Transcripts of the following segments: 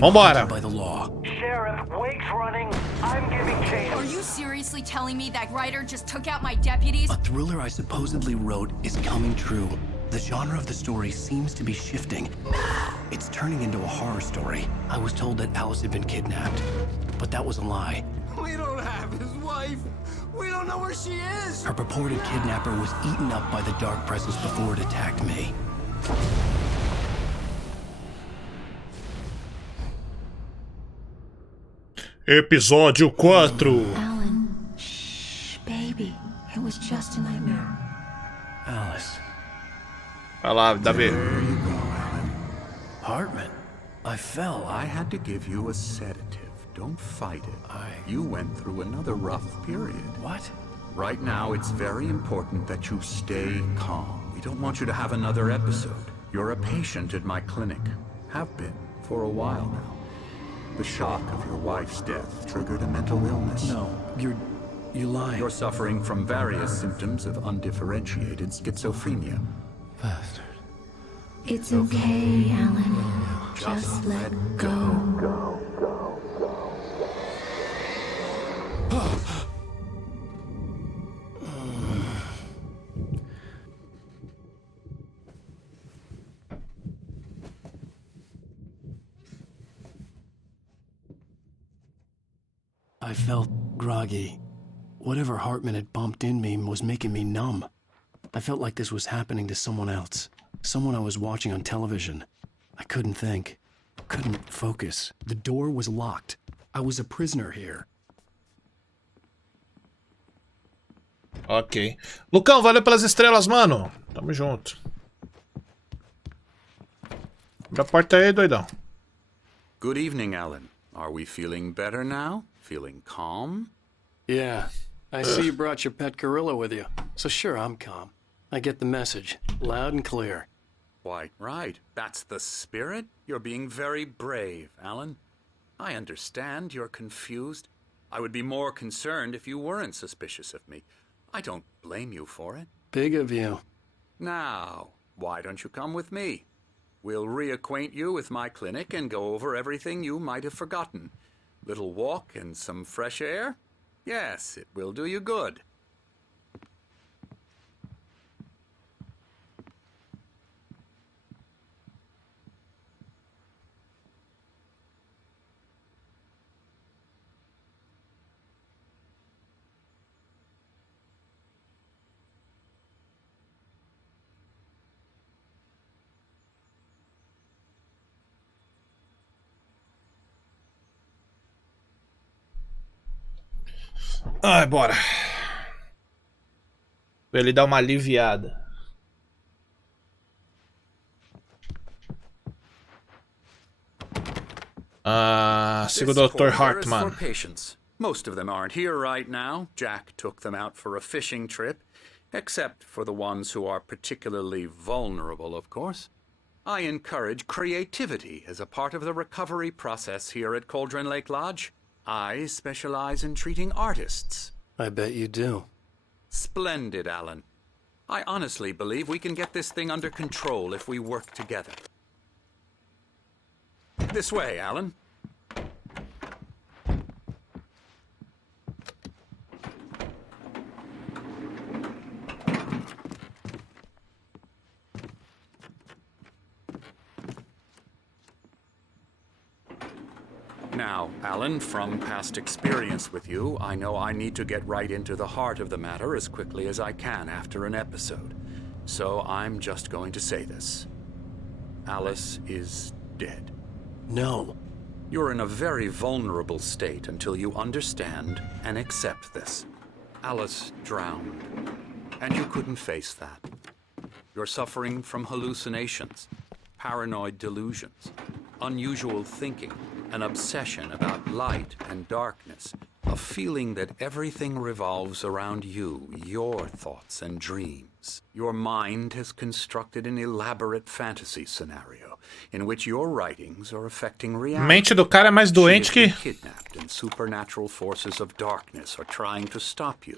Vambora. by the law. Sheriff, Wake's running. I'm giving chase. Are you seriously telling me that writer just took out my deputies? A thriller I supposedly wrote is coming true. The genre of the story seems to be shifting. It's turning into a horror story. I was told that Alice had been kidnapped, but that was a lie. We don't have his wife. We don't know where she is. Her purported kidnapper was eaten up by the dark presence before it attacked me. Episódio 4. Alan, shh, baby. It was just a nightmare. Alice. Vai lá, Davi. There you go, Alan. Hartman. I fell. I had to give you a sedative. Don't fight it. You went through another rough period. What? Right now, it's very important that you stay calm. We don't want you to have another episode. You're a patient at my clinic. Have been for a while now. The shock of your wife's death triggered a mental illness. No, you lie. You're suffering from various symptoms of undifferentiated schizophrenia. Bastard. It's okay, Alan. Just let go. I felt groggy. Whatever Hartman had bumped in me was making me numb. I felt like this was happening to someone else. Someone I was watching on television. I couldn't think. Couldn't focus. The door was locked. I was a prisoner here. Ok. Lucão, valeu pelas estrelas, mano. Tamo junto. Abre a porta aí, doidão. Good evening, Alan. Are we feeling better now? Feeling calm? Yeah. I see you brought your pet gorilla with you. So sure, I'm calm. I get the message. Loud and clear. Quite right. That's the spirit. You're being very brave, Alan. I understand you're confused. I would be more concerned if you weren't suspicious of me. I don't blame you for it. Big of you. Now, why don't you come with me? We'll reacquaint you with my clinic and go over everything you might have forgotten. Little walk and some fresh air? Yes, it will do you good. Ai, bora. Pra ele dar uma aliviada. Siga o Dr. Hartman. For patients. Most of them aren't here right now. Jack took them out for a fishing trip, except for the ones who are particularly vulnerable, of course. I encourage creativity as a part of the recovery process here at Cauldron Lake Lodge. I specialize in treating artists. I bet you do. Splendid, Alan. I honestly believe we can get this thing under control if we work together. This way, Alan. Now, Alan, from past experience with you, I know I need to get right into the heart of the matter as quickly as I can after an episode. So I'm just going to say this. Alice is dead. No. You're in a very vulnerable state until you understand and accept this. Alice drowned, and you couldn't face that. You're suffering from hallucinations, paranoid delusions, unusual thinking, an obsession about light and darkness, a feeling that everything revolves around you, your thoughts and dreams. Your mind has constructed an elaborate fantasy scenario in which your writings are affecting reality. Mente do cara é mais doente She que... has been kidnapped and supernatural forces of darkness are trying to stop you.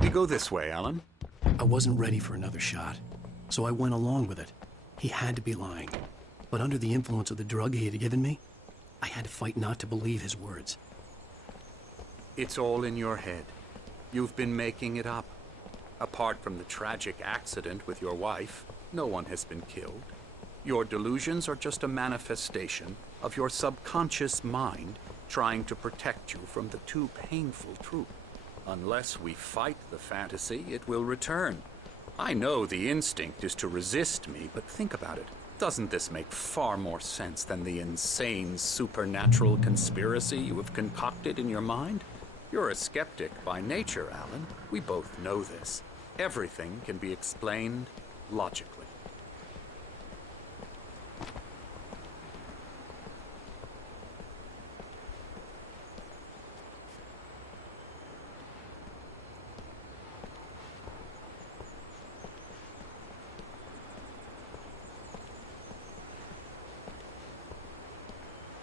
We go this way, Alan. I wasn't ready for another shot, so I went along with it. He had to be lying. but under the influence of the drug he had given me, I had to fight not to believe his words. It's all in your head. You've been making it up. Apart from the tragic accident with your wife, no one has been killed. Your delusions are just a manifestation of your subconscious mind trying to protect you from the too painful truth. Unless we fight the fantasy, it will return. I know the instinct is to resist me, but think about it. Doesn't this make far more sense than the insane supernatural conspiracy you have concocted in your mind? You're a skeptic by nature, Alan. We both know this. Everything can be explained logically.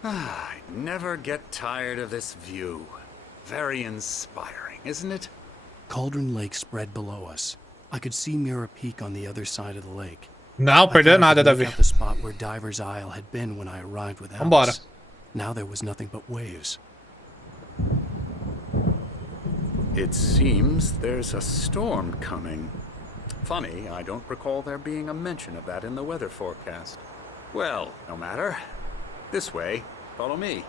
I never get tired of this view. Very inspiring, isn't it? Cauldron Lake spread below us. I could see Mirror Peak on the other side of the lake. Não, perdeu nada, Davi. The spot where Diver's Isle had been when I arrived with Vambora. Alice. Now there was nothing but waves. It seems there's a storm coming. Funny, I don't recall there being a mention of that in the weather forecast. Well, no matter. This way. Follow me.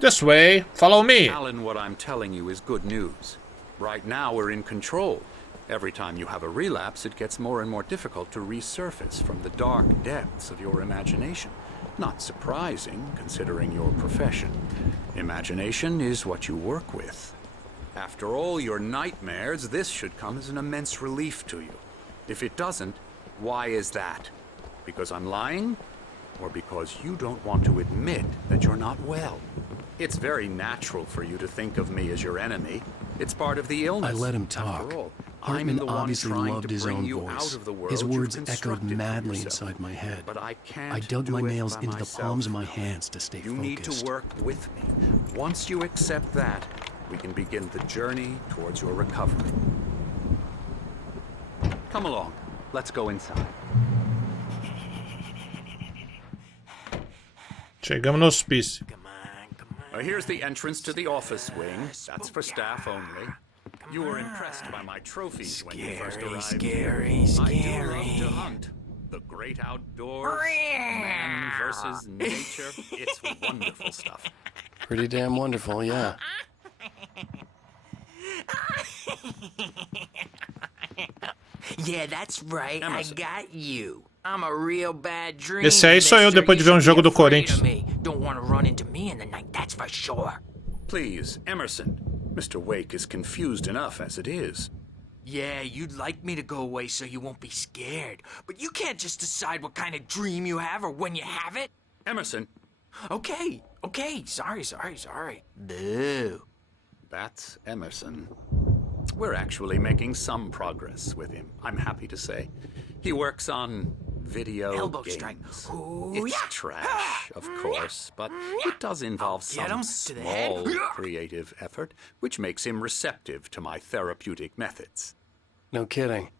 This way. Follow me. Alan, what I'm telling you is good news. Right now we're in control. Every time you have a relapse, it gets more and more difficult to resurface from the dark depths of your imagination. Not surprising, considering your profession. Imagination is what you work with. After all your nightmares, this should come as an immense relief to you. If it doesn't, why is that? Because I'm lying? Or because you don't want to admit that you're not well? It's very natural for you to think of me as your enemy. It's part of the illness. I let him talk. After all, Hartman I'm the one obviously trying loved to his bring own you voice. out of the world His you've words echoed constructed for madly yourself. inside my head. But I can't I dug do my it nails by into the myself. palms of my hands to stay You focused. need to work with me. Once you accept that, we can begin the journey towards your recovery. Come along. Let's go inside. Chegamos no hospício. Here's the entrance to the office wing. That's for staff only. You were impressed by my trophies when you first arrived. Scary. I do love to hunt. The great outdoors, man versus nature. It's wonderful stuff. Pretty damn wonderful, yeah. Yeah, that's right. Emerson. I got you. I'm a real bad dream. Esse aí sou eu mister. depois de You ver um should jogo be do afraid Corinthians. of me. Don't want to run into me in the night, that's for sure. Please, Emerson. Mr. Wake is confused enough as it is. Yeah, you'd like me to go away so you won't be scared. But you can't just decide what kind of dream you have or when you have it. Emerson, Okay. Sorry. Boo. that's Emerson. We're actually making some progress with him, I'm happy to say. He works on video Elbow games. strike. Ooh, It's yeah. trash, of course, but it does involve Get some him to the head. small creative effort, which makes him receptive to my therapeutic methods. No kidding.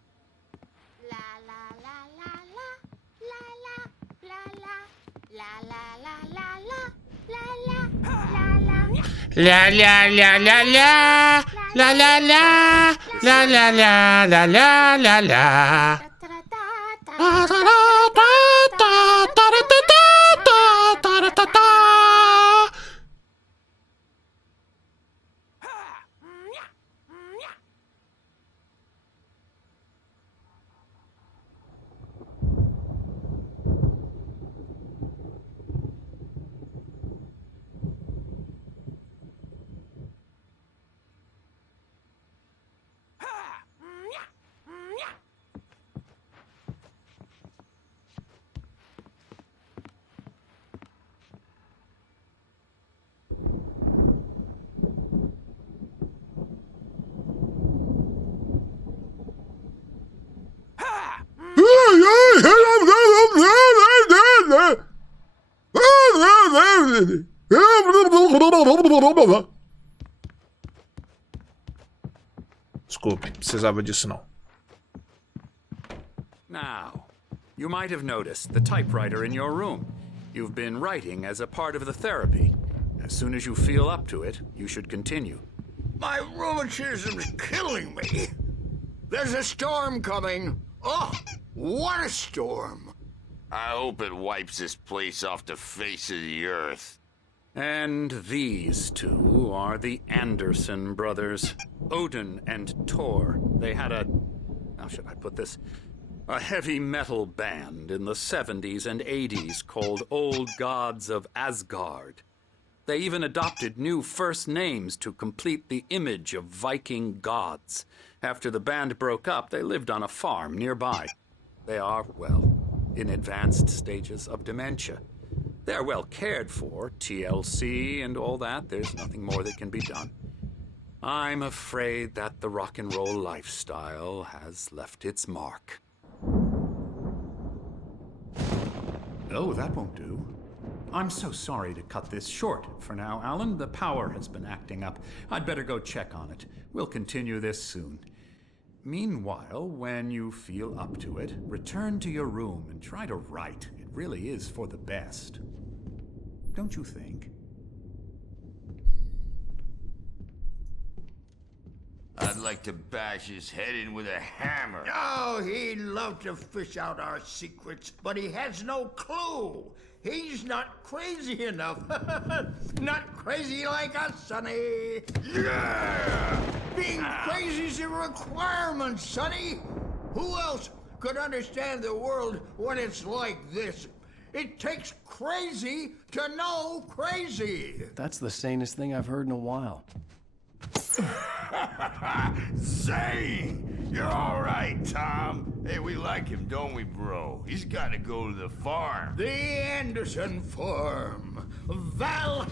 La la la la la la la la la la la la la la La la la la la la la la la la la la la la la. Desculpe, precisava disso não. Now, You might have noticed the typewriter in your room. You've been writing as a part of the therapy. As soon as you feel up to it, you should continue. My rheumatism's killing me. There's a storm coming. Oh, what a storm. I hope it wipes this place off the face of the earth. And these two are the Anderson brothers, Odin and Tor. They had a... how should I put this? A heavy metal band in the 70s and 80s called Old Gods of Asgard. They even adopted new first names to complete the image of Viking gods. After the band broke up, they lived on a farm nearby. They are, well, in advanced stages of dementia. They're well cared for, TLC and all that. There's nothing more that can be done. I'm afraid that the rock and roll lifestyle has left its mark. Oh, that won't do. I'm so sorry to cut this short for now, Alan. The power has been acting up. I'd better go check on it. We'll continue this soon. Meanwhile, when you feel up to it, return to your room and try to write. It really is for the best. Don't you think? I'd like to bash his head in with a hammer. Oh, he'd love to fish out our secrets, but he has no clue. He's not crazy enough. Not crazy like us, Sonny. Yeah! Being crazy's a requirement, Sonny. Who else could understand the world when it's like this? It takes crazy to know crazy. That's the sanest thing I've heard in a while. Zane! You're all right, Tom. Hey, we like him, don't we, bro? He's got to go to the farm. The Anderson Farm. Valhalla!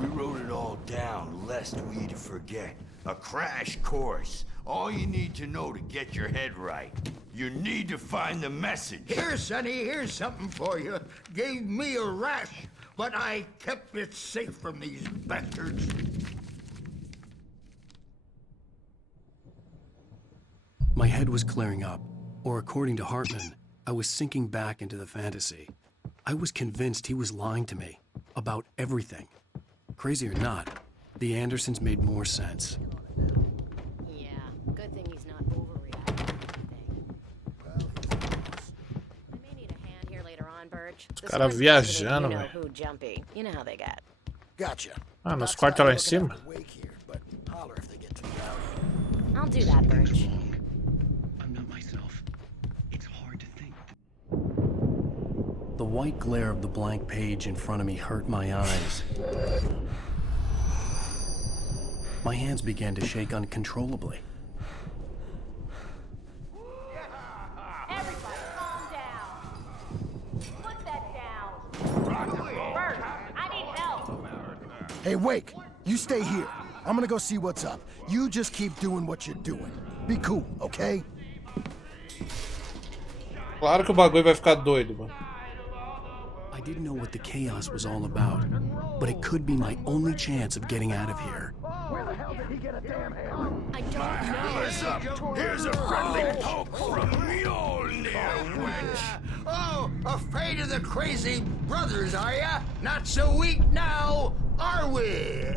We wrote it all down, lest we forget. A crash course. All you need to know to get your head right. You need to find the message. Here, Sonny, here's something for you. Gave me a rash, but I kept it safe from these bastards. My head was clearing up, or according to Hartman, I was sinking back into the fantasy. I was convinced he was lying to me about everything. Crazy or not, the Andersons made more sense. Yeah, good thing he's not overreacting to anything. I may need a hand here later on, Birch. The cara score's viajando, positive, you know velho. who jumpy. You know how they get. Gotcha. Ah, nos quartos lá em cima. I'll do that, Birch. I'm not myself. It's hard to think. The white glare of the blank page in front of me hurt my eyes. My hands began to shake uncontrollably. Everybody, calm down. Put that down. Birch, I need help. Hey, Wake, you stay here. I'm gonna go see what's up. You just keep doing what you're doing. Be cool, okay? Claro que o bagulho vai ficar doido, mano. I didn't know what the chaos was all about, but it could be my only chance of getting out of here. Where the hell did he get a damn hammer? I don't know. Hammer's up. Here's a friendly poke from Mjolnir, wench. Oh, afraid of the crazy brothers, are ya? Not so weak now, are we?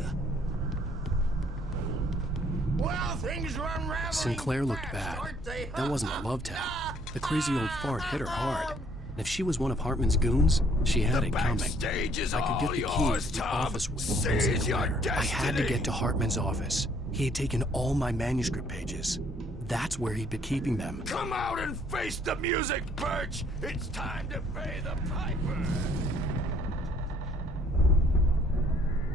Well, things run raveling Sinclair looked fast, bad. aren't they? That wasn't a love tap. The crazy old fart hit her hard. And if she was one of Hartman's goons, she had it coming. Backstage is I could get all the yours, keys to the Tom. office with Seize your Sinclair. I had to destiny. get to Hartman's office. He had taken all my manuscript pages. That's where he'd been keeping them. Come out and face the music, Birch. It's time to pay the piper.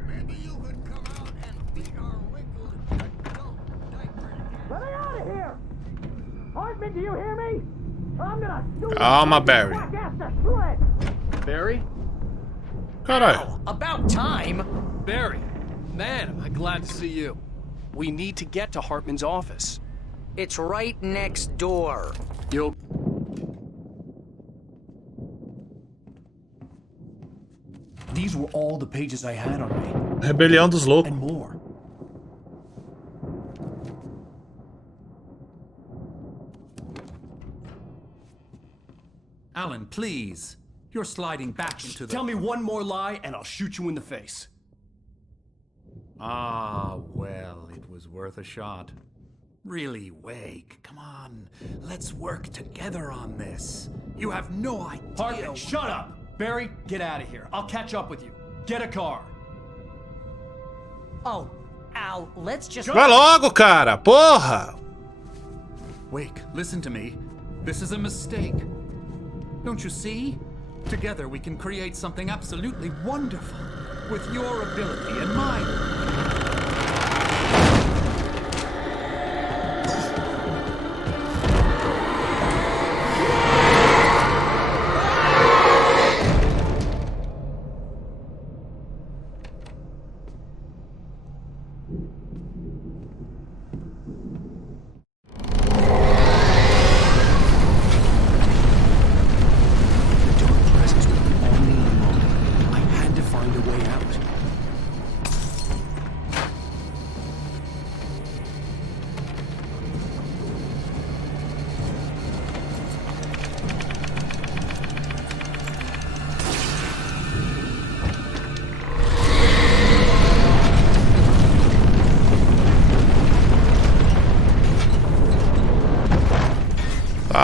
Maybe you could come out and beat our wrinkled adult diaper. Let me out of here! Hartman, do you hear me? I'm gonna sue Calma, Barry. jackass to shreds! Barry? Caralho. About time. Barry! Man, am I glad to see you. We need to get to Hartman's office. It's right next door. You'll... These were all the pages I had on me, Rebelião dos Loucos. and more. please. You're sliding back into the... Tell me one more lie and I'll shoot you in the face. Ah, well, it was worth a shot. Really, Wake, come on. Let's work together on this. You have no idea... Hartman, shut up! Barry, get out of here. I'll catch up with you. Get a car. Oh, Al, let's just... Vai logo, cara! Porra! Wake, listen to me. This is a mistake. Don't you see? Together we can create something absolutely wonderful. With your ability and mine.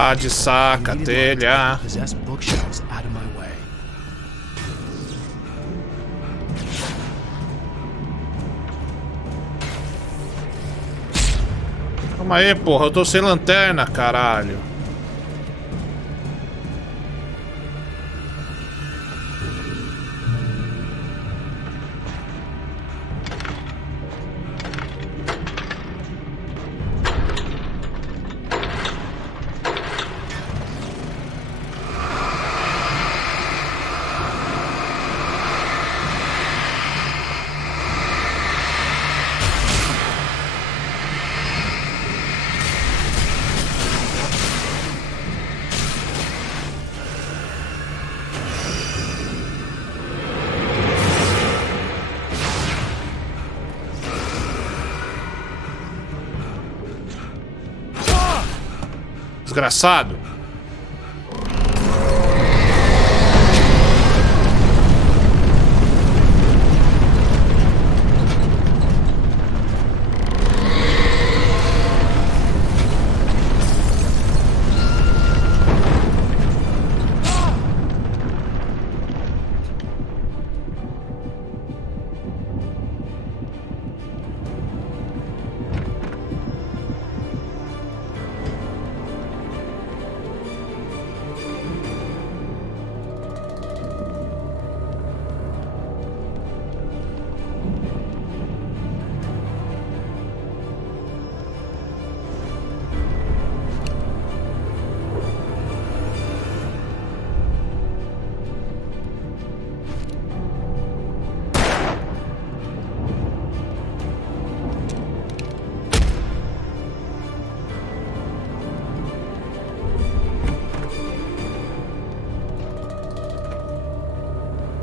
Tá de saca, telha. Calma aí, porra. Eu tô sem lanterna, caralho. Desgraçado.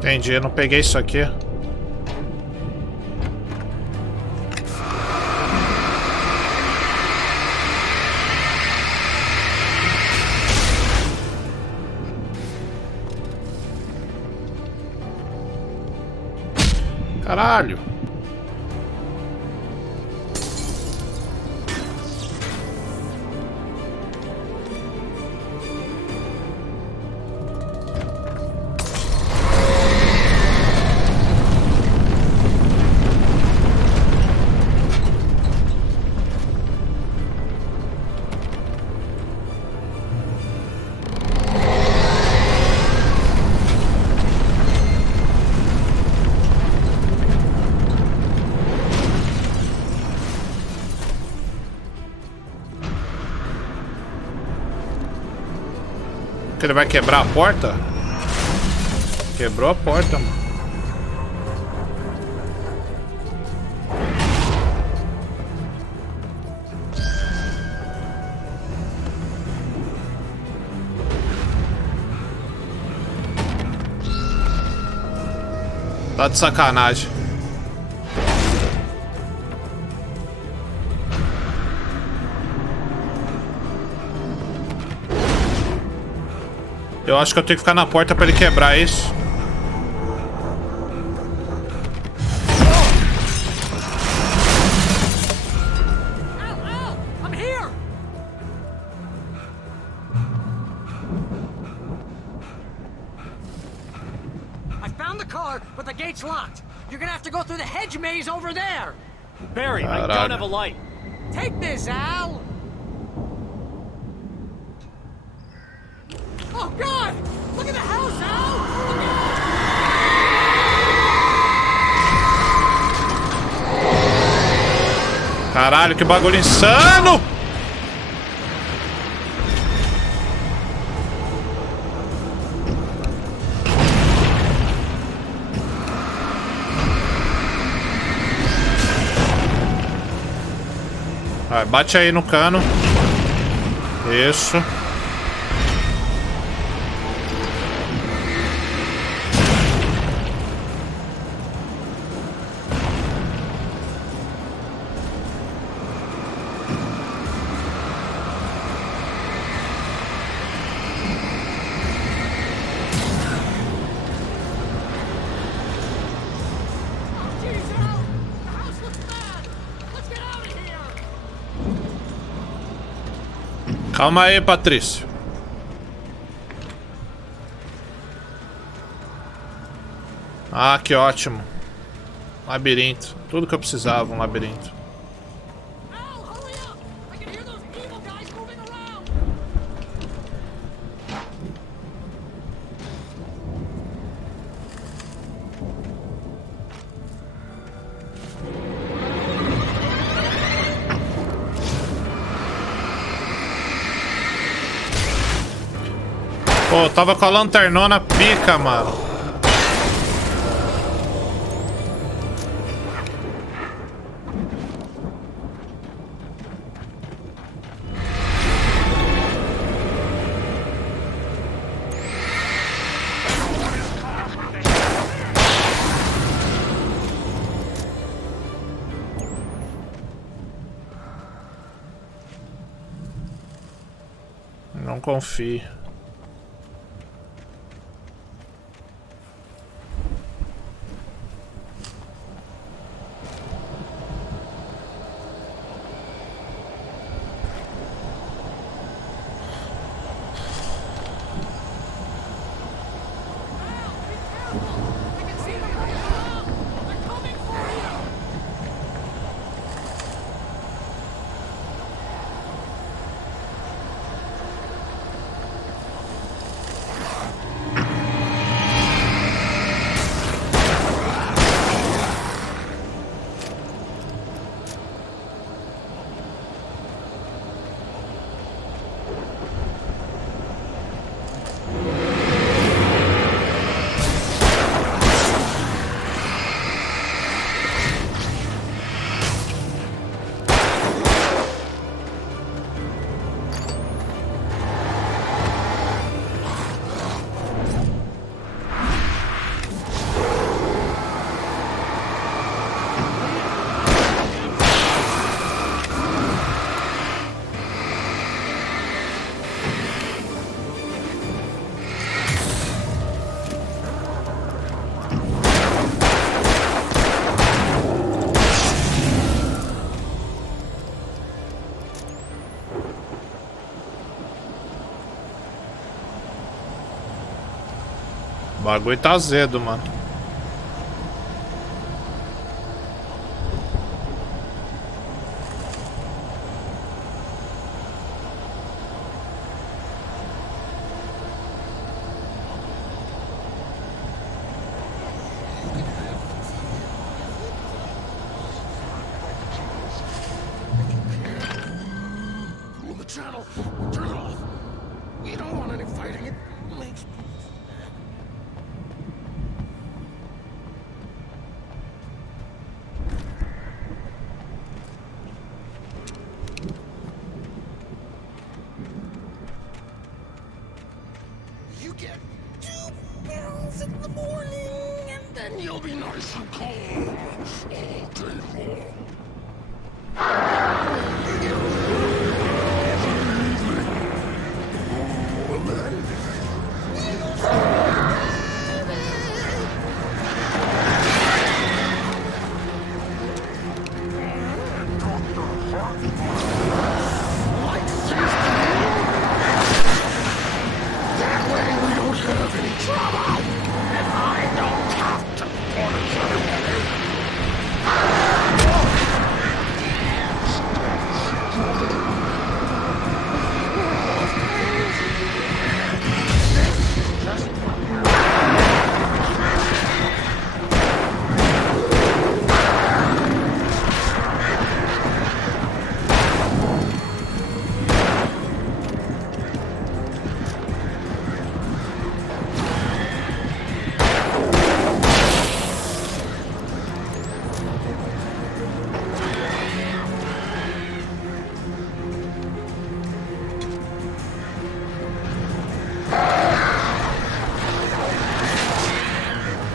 Entendi, eu não peguei isso aqui. Caralho. Ele vai quebrar a porta? Quebrou a porta, mano. Tá de sacanagem. Eu acho que eu tenho que ficar na porta pra ele quebrar isso. I'm here! I found the car, but the gate's locked. You're gonna have to go through the hedge maze over there. Barry, I don't have a light. Take this, Al! Oh, God! Look at the house, Al! Look out! Caralho, que bagulho insano! Vai, bate aí no cano. Isso. Calma aí, Patrício. Ah, que ótimo. Labirinto. Tudo que eu precisava, um labirinto. Pô, tava com a lanternona pica, mano. Não confio. O bagulho tá azedo, mano.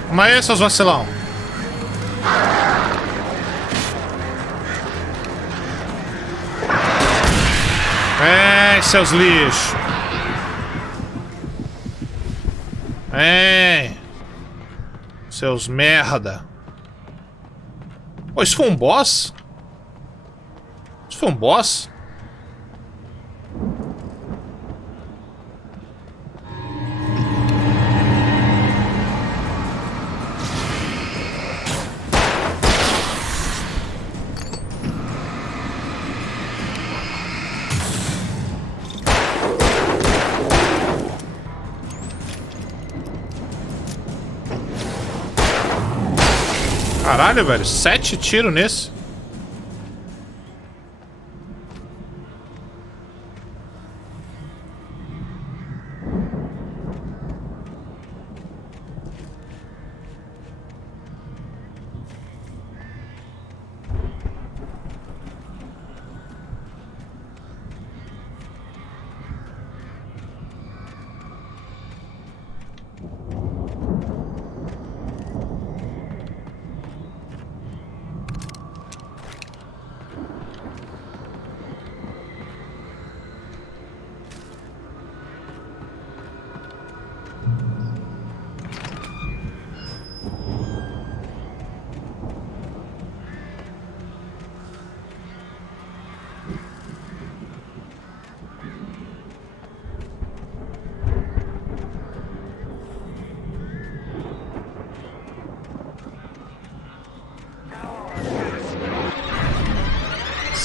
Calma aí, seus vacilão. Vem, seus lixos. Vem. Seus merda. Pô, isso foi um boss? Isso foi um boss? Caralho, velho. 7 tiros nesse.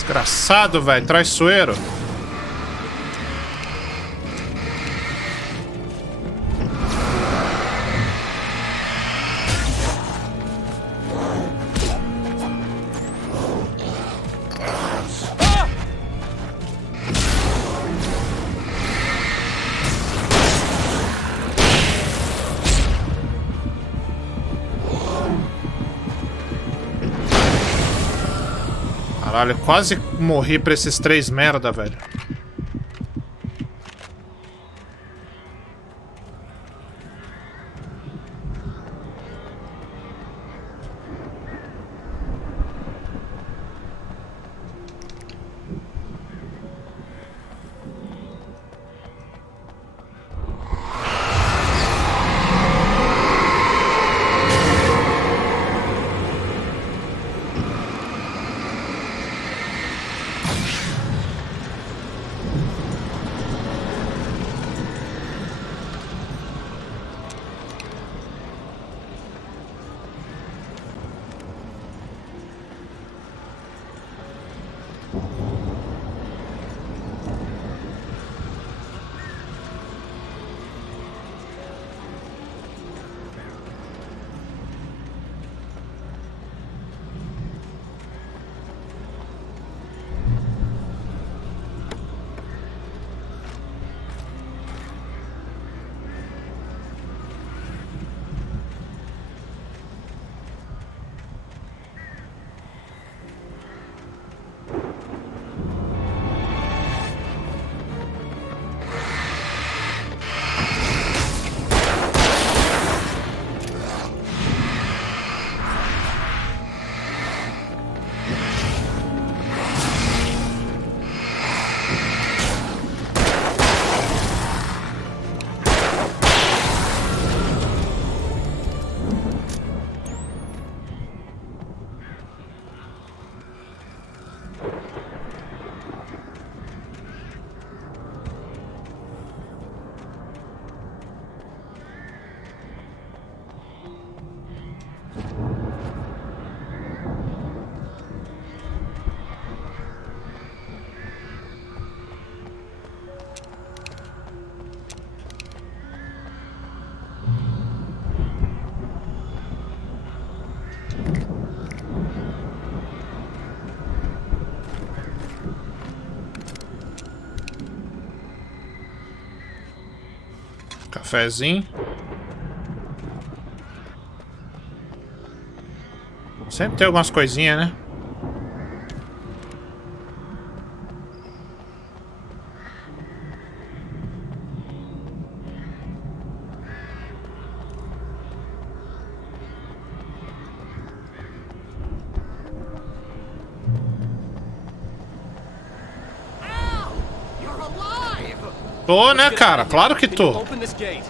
Desgraçado, velho. Traiçoeiro. Caralho, quase morri pra esses 3 merda, velho. Cafezinho. Sempre tem algumas coisinhas, né? Tô, né, cara? Claro que tô. Open this gate.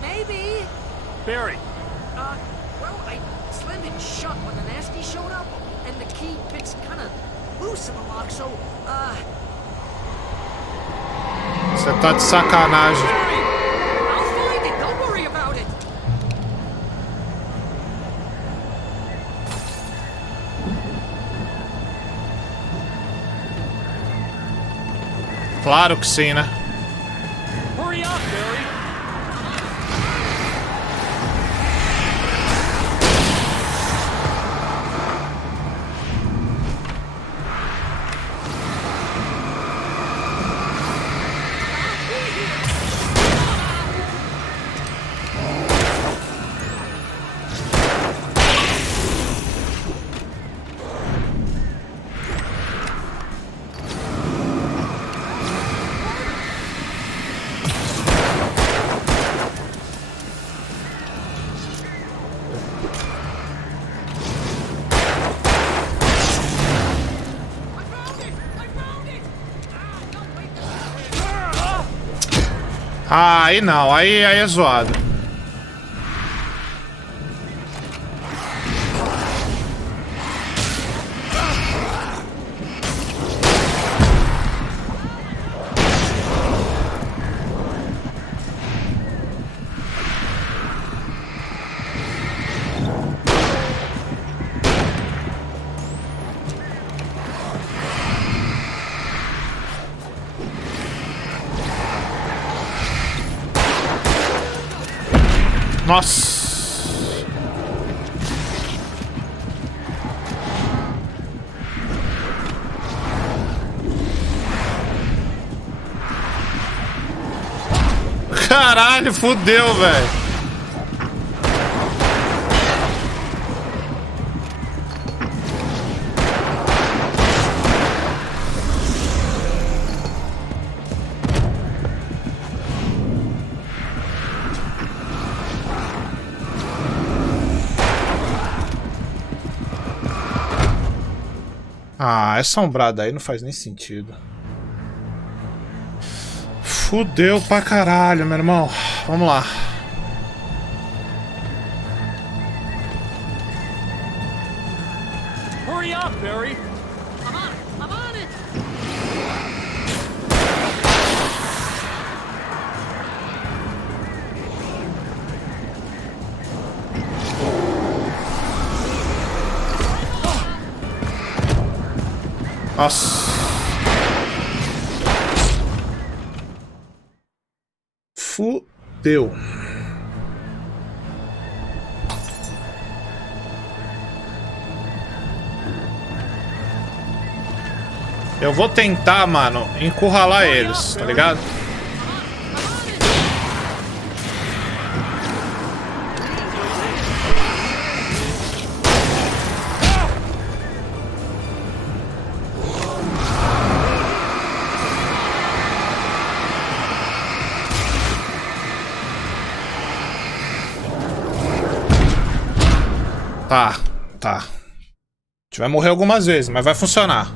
Maybe. Barry. Well, I slammed it shut when the nasty showed up, and the key fits kind of loose in the lock, so, Você tá de sacanagem. I'll find it. Don't worry about it. Claro que sim, né? Hurry up, Barry. Ah, aí não, aí é zoado. Nossa. Caralho, fudeu, velho. Ah, essa ombrada aí não faz nem sentido. Fudeu pra caralho, meu irmão. Vamos lá. Hurry up, Barry. I'm on it. Nossa. Fudeu. Eu vou tentar, mano, encurralar eles, tá ligado? Tá. A gente vai morrer algumas vezes, mas vai funcionar.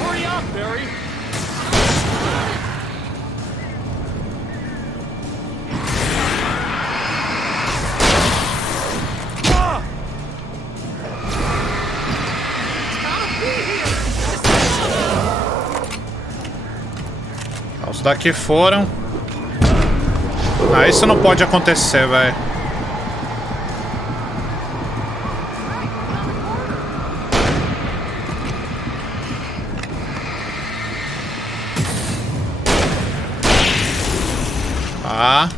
Hurry up, Barry. Os daqui foram. Ah, isso não pode acontecer, velho. Ah.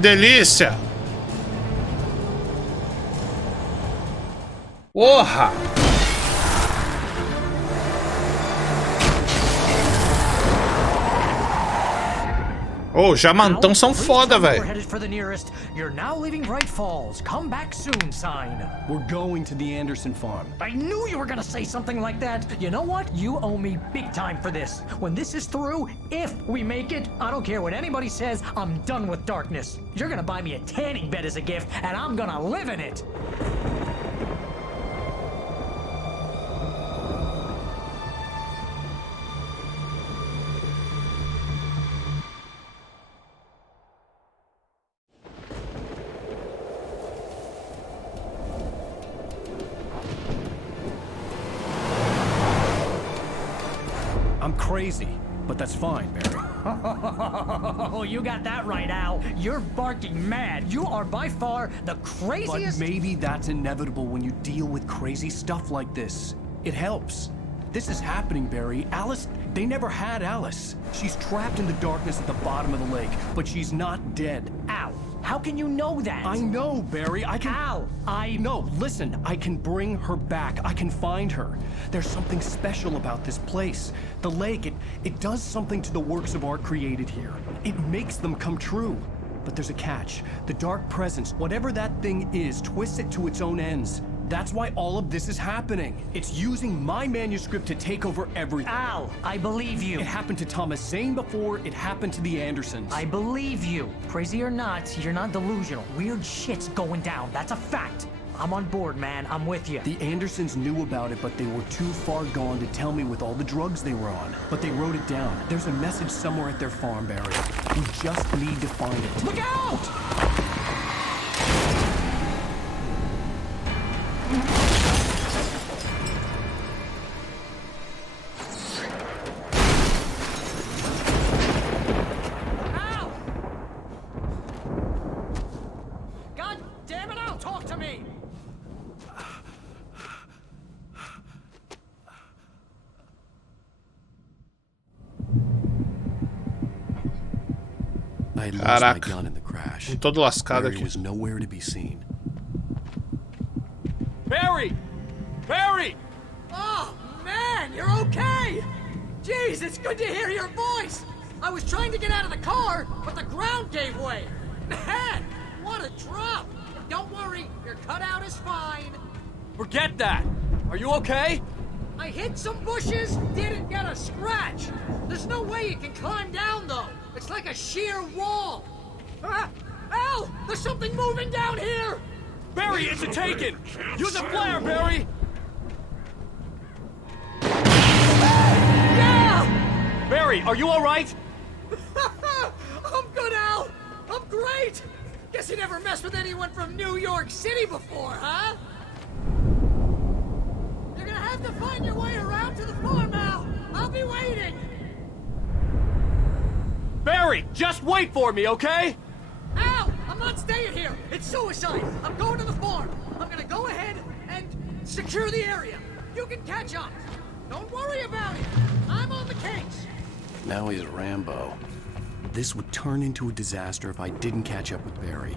delícia! Porra! Ô, jamantão são foda, velho. You're now leaving Bright Falls. Come back soon, sign. We're going to the Anderson farm. I knew you were gonna say something like that. You know what? You owe me big time for this. When this is through, if we make it, I don't care what anybody says, I'm done with darkness. You're gonna buy me a tanning bed as a gift, and I'm gonna live in it. I'm crazy, but that's fine, Barry. Oh, you got that right, Al. You're barking mad. You are by far the craziest... But maybe that's inevitable when you deal with crazy stuff like this. It helps. This is happening, Barry. Alice, they never had Alice. She's trapped in the darkness at the bottom of the lake, but she's not dead. Al, how can you know that? I know, Barry. I can... Al, No, listen. I can bring her back. I can find her. There's something special about this place. The lake, it does something to the works of art created here. It makes them come true. But there's a catch. The dark presence, whatever that thing is, twists it to its own ends. That's why all of this is happening. It's using my manuscript to take over everything. Al, I believe you. It happened to Thomas Zane before, it happened to the Andersons. I believe you. Crazy or not, you're not delusional. Weird shit's going down. That's a fact. I'm on board, man. I'm with you. The Andersons knew about it, but they were too far gone to tell me with all the drugs they were on. But they wrote it down. There's a message somewhere at their farm, Barry. We just need to find it. Look out! I had lost my Caraca, gun in the crash. todo lascado Barry aqui. was nowhere to be seen. Barry! Barry! Oh, man, you're okay! Jeez, it's good to hear your voice! I was trying to get out of the car, but the ground gave way. Man, what a drop! Don't worry, your cutout is fine. Forget that! Are you okay? I hit some bushes, didn't get a scratch. There's no way you can climb down, though. It's like a sheer wall. Al, there's something moving down here! Barry, it's a taken! Use a flare, Barry! Yeah! Barry, are you alright? I'm good, Al! I'm great! Guess you never messed with anyone from New York City before, huh? You're gonna have to find your way around to the farm, Al! I'll be waiting! Barry, just wait for me, okay? Al! I'm not staying here! It's suicide! I'm going to the farm! I'm gonna go ahead and secure the area! You can catch up! Don't worry about it! I'm on the case! Now he's Rambo. This would turn into a disaster if I didn't catch up with Barry.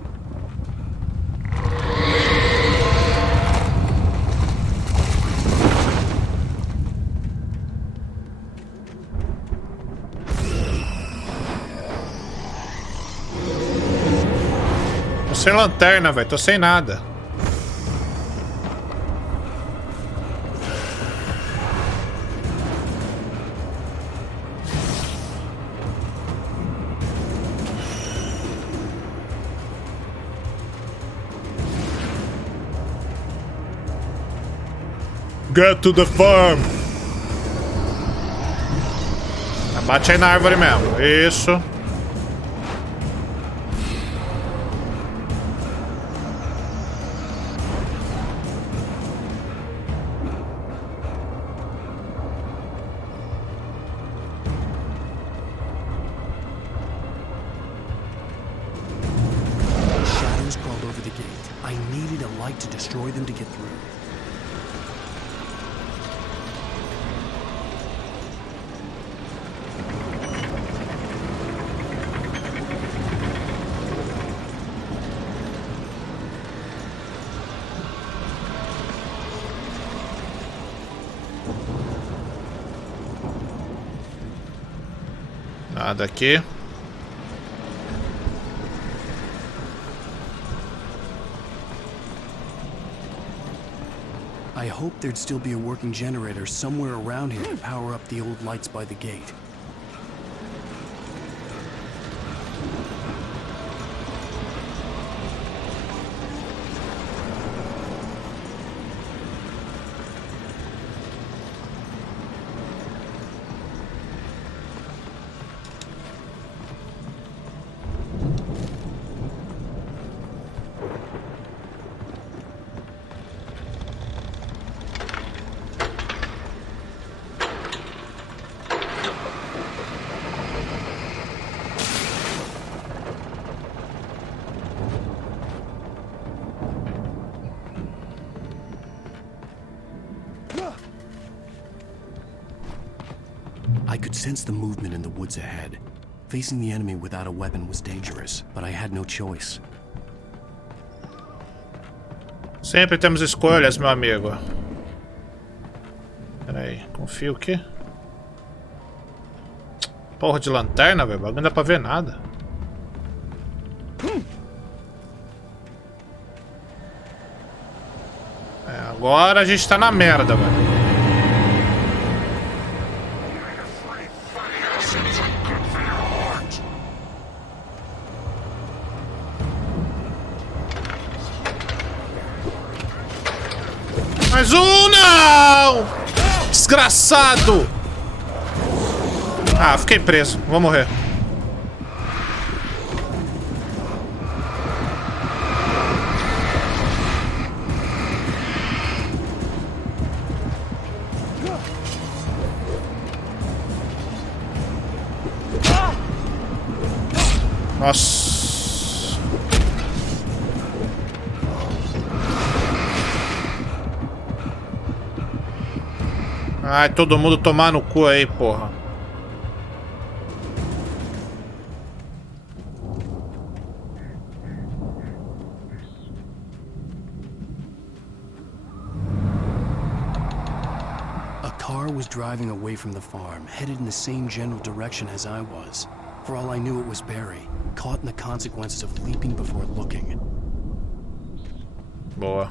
Tô sem lanterna, velho. Tô sem nada. Get to the farm. Bate aí na árvore mesmo. Isso. Shadows crawled over the gate. I needed a light to destroy them to get through. Nada aqui. I hoped there'd still be a working generator somewhere around here to power up the old lights by the gate. I could sense the movement in the woods ahead. Facing the enemy without a weapon was dangerous, but I had no choice. Sempre temos escolhas, meu amigo. Pera aí, confio que... Porra de lanterna, velho. Não dá pra ver nada. Agora a gente tá na merda, velho. Mais um, não! Desgraçado! Ah, fiquei preso. Vou morrer. Nossa. Ai, todo mundo tomar no cu aí, porra. A car was driving away from the farm, headed in the same general direction as I was. For all I knew, it was Barry, caught in the consequences of leaping before looking. Boa.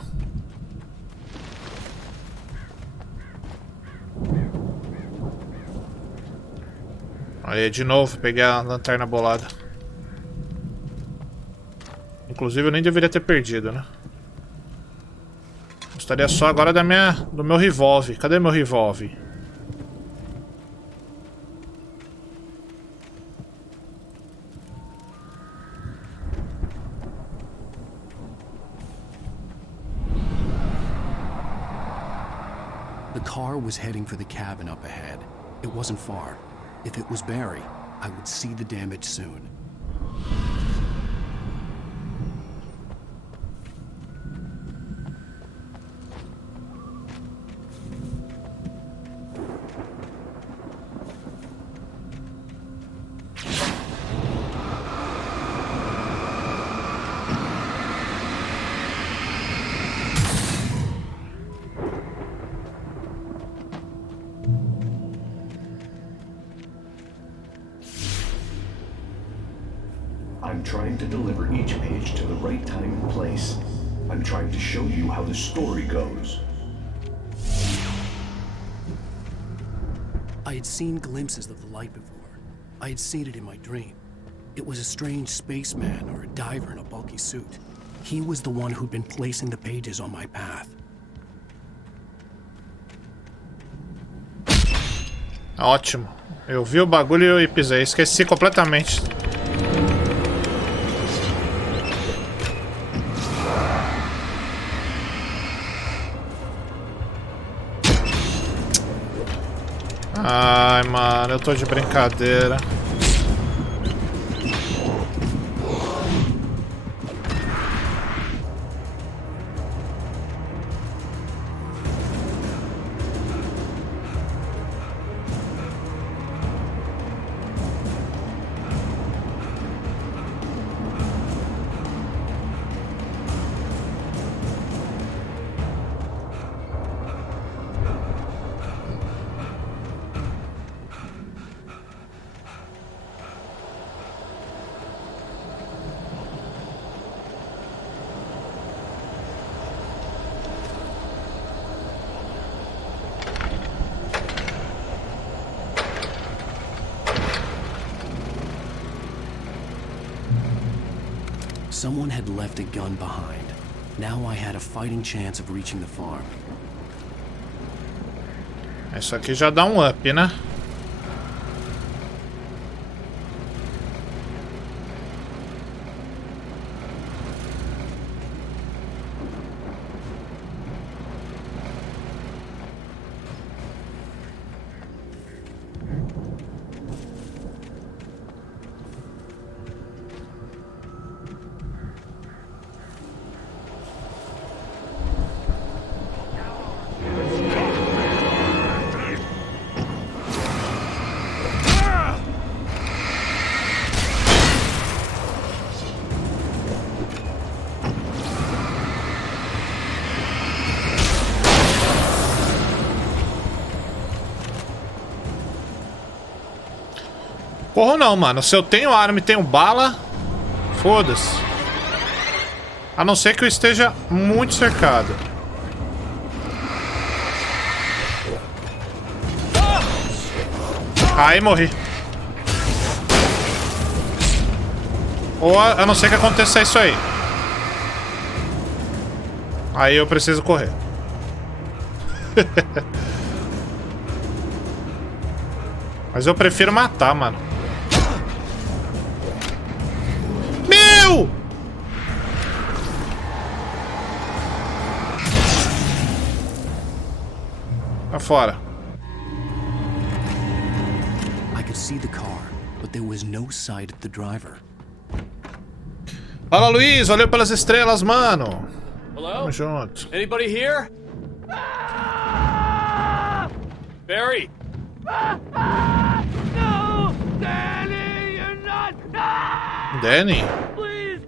Aí, de novo, peguei a lanterna bolada. Inclusive, eu nem deveria ter perdido, né? Gostaria só agora do meu revólver. Cadê meu revólver? The car was heading for the cabin up ahead. It wasn't far. If it was Barry, I would see the damage soon. I'm trying to deliver each page to the right time and place. I'm trying to show you how the story goes. I had seen glimpses of the light before. I had seen it in my dream. It was a strange spaceman or a diver in a bulky suit. He was the one who'd been placing the pages on my path. Ótimo. Eu vi o bagulho e pisei. Esqueci completamente. Ai, mano, eu tô de brincadeira. Someone had left a gun behind. Now I had a fighting chance of reaching the farm. Isso aqui já dá um up, né? Corro não, mano. Se eu tenho arma e tenho bala, foda-se. A não ser que eu esteja muito cercado. Aí morri. Ou a não ser que aconteça isso aí. Aí eu preciso correr. Mas eu prefiro matar, mano. Meu! Tá fora. I could see the car, but there was no sight of the driver. Fala, Luiz. Valeu pelas estrelas, mano. Hello? Tamo junto. Anybody here? Barry! No! Danny, you're not! Danny? Please!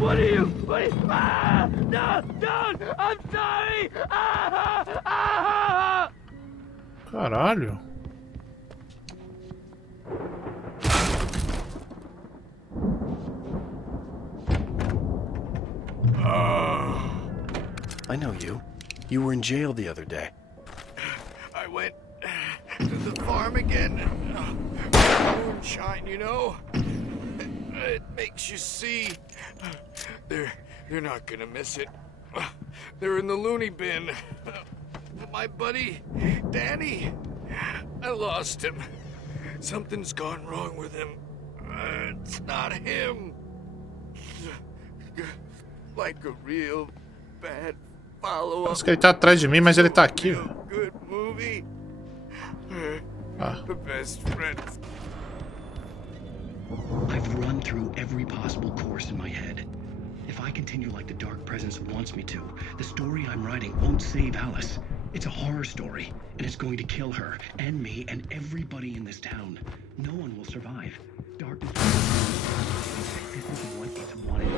What are you? No! Don't! I'm sorry! Caralho. I know you. You were in jail the other day. I went to the farm again. Moonshine, you know? It makes you see. They're not gonna miss it. They're in the loony bin. My buddy, Danny, I lost him. Something's gone wrong with him. It's not him. Like a real bad follow-up. Parece que ele tá atrás de mim, mas ele tá aqui. Good movie. The best friends. I've run through every possible course in my head. If I continue like the Dark Presence wants me to, the story I'm writing won't save Alice. It's a horror story, and it's going to kill her, and me, and everybody in this town. No one will survive. Darkness. This isn't what it's wanted.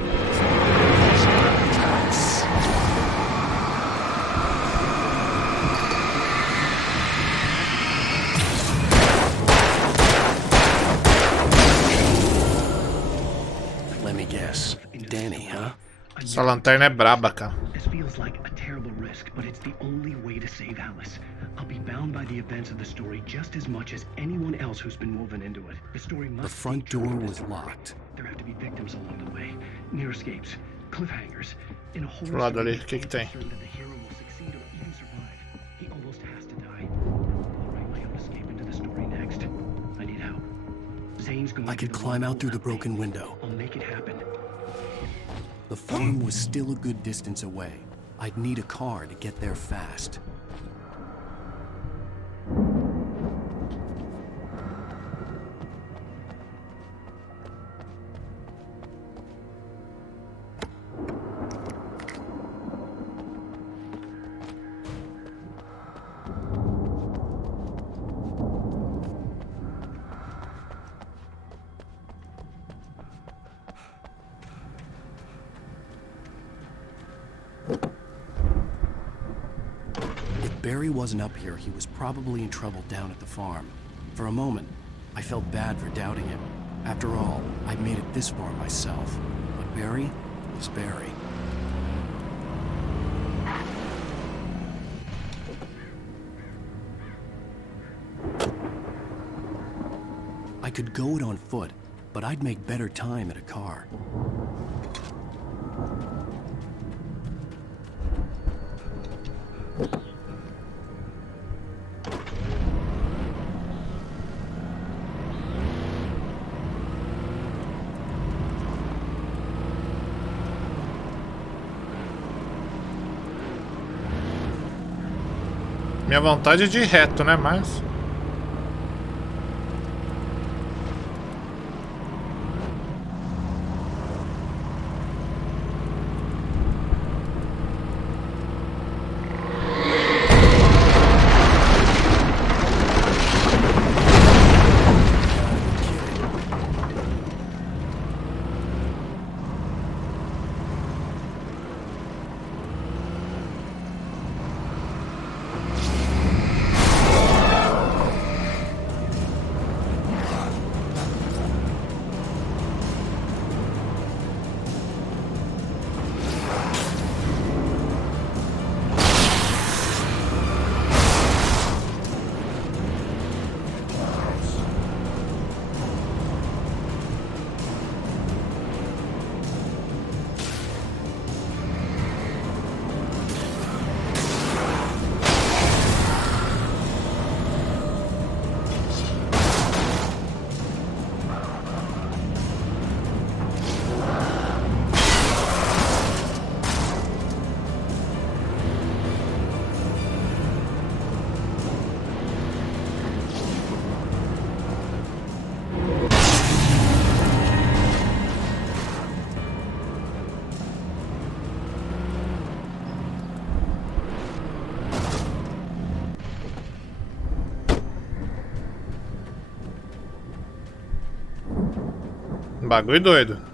Let me guess. Danny, huh? Essa lanterna é braba, cara. This feels like a terrible risk, but it's the only way to save Alice. I'll be bound by the events of the story just as much as anyone else who's been woven into it. The story must. The front door was locked. There have to be victims along the way, near escapes, cliffhangers. In a Pro horror lado ali, story, o que que tem? certain that the hero will succeed or even survive. He almost has to die. I'll write my own escape into the story next. I need help. Zane's going. I could climb out through the broken window. I'll make it happen. The farm was still a good distance away. I'd need a car to get there fast. Barry wasn't up here, he was probably in trouble down at the farm. For a moment, I felt bad for doubting him. After all, I'd made it this far myself. But Barry was Barry. I could go it on foot, but I'd make better time in a car. Minha vontade é de ir reto, né? Mas... bagulho doido.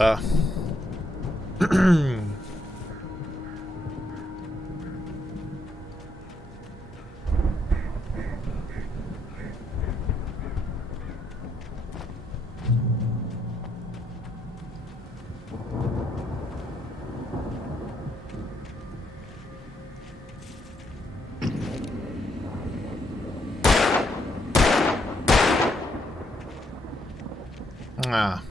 Tá. Ah.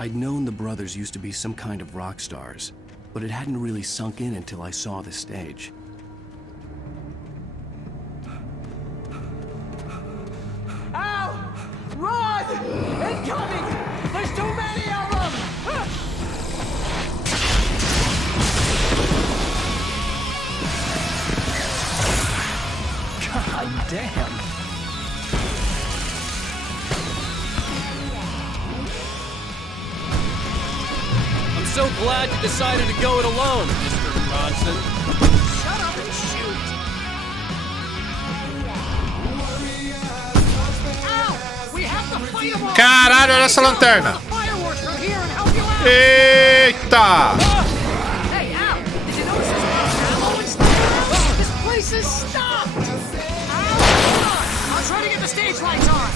I'd known the brothers used to be some kind of rock stars, but it hadn't really sunk in until I saw the stage. Ow! Run! Incoming! There's too many of them! God damn. I'm so glad you decided to go it alone, Mr. Bronson. Shut up and shoot! Ow! We have to fight them all! Caralho, olha essa lanterna. Fireworks from here and help you out! Eita! Hey, Al! Did you notice there's ammo and stuff? This place is stopped! Al, I'll try to get the stage lights on!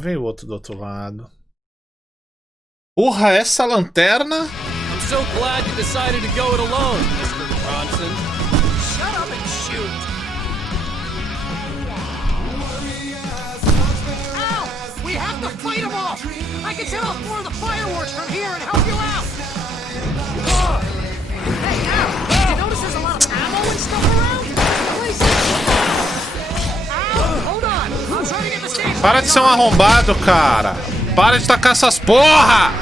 veio outro do outro lado. Porra, essa lanterna. I'm so glad you decided to go it alone, Mr. Bronson. Shut up and shoot! Ow! We have to fight them off! I can set off more of the fireworks from here and help you out! Hey, Al! You notice there's a lot of ammo and stuff around? Please. Al, hold on! I'm trying to get the stage. Para de ser um arrombado, cara! Para de tacar essas porra!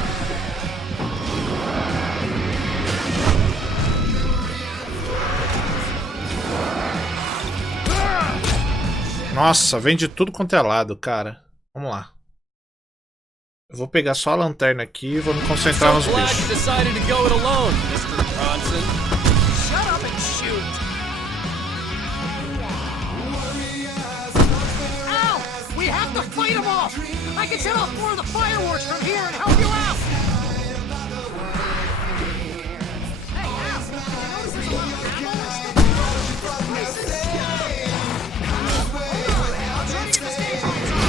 Nossa, vem de tudo quanto é lado, cara. Vamos lá. Eu vou pegar só a lanterna aqui e vou me concentrar nos bichos. We have to fight them off! I can set off more of the fireworks from here and help you out! Hey, Al! You notice there's a lot of ammo and stuff around? I'm trying to get the stage lights on!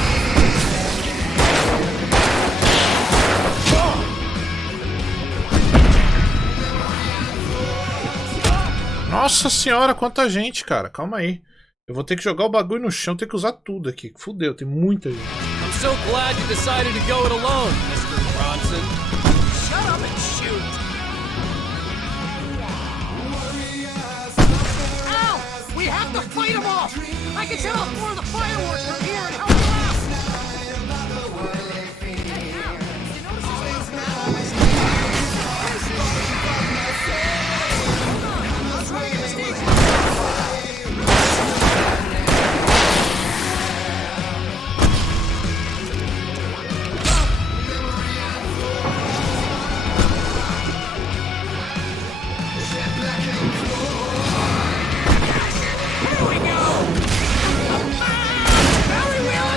Nossa senhora, quanta gente, cara. Calma aí. Eu vou ter que jogar o bagulho no chão, ter que usar tudo aqui. Fudeu, tem muita gente. I'm so glad you decided to go it alone, Mr. Bronson. Shut up and shoot! Ow! We have to fight them off! I can set off more of the fireworks from here and help you out! Hey, Al! You notice there's a lot of ammo and stuff? Hold on! I'm trying to get the stage lights on. Very well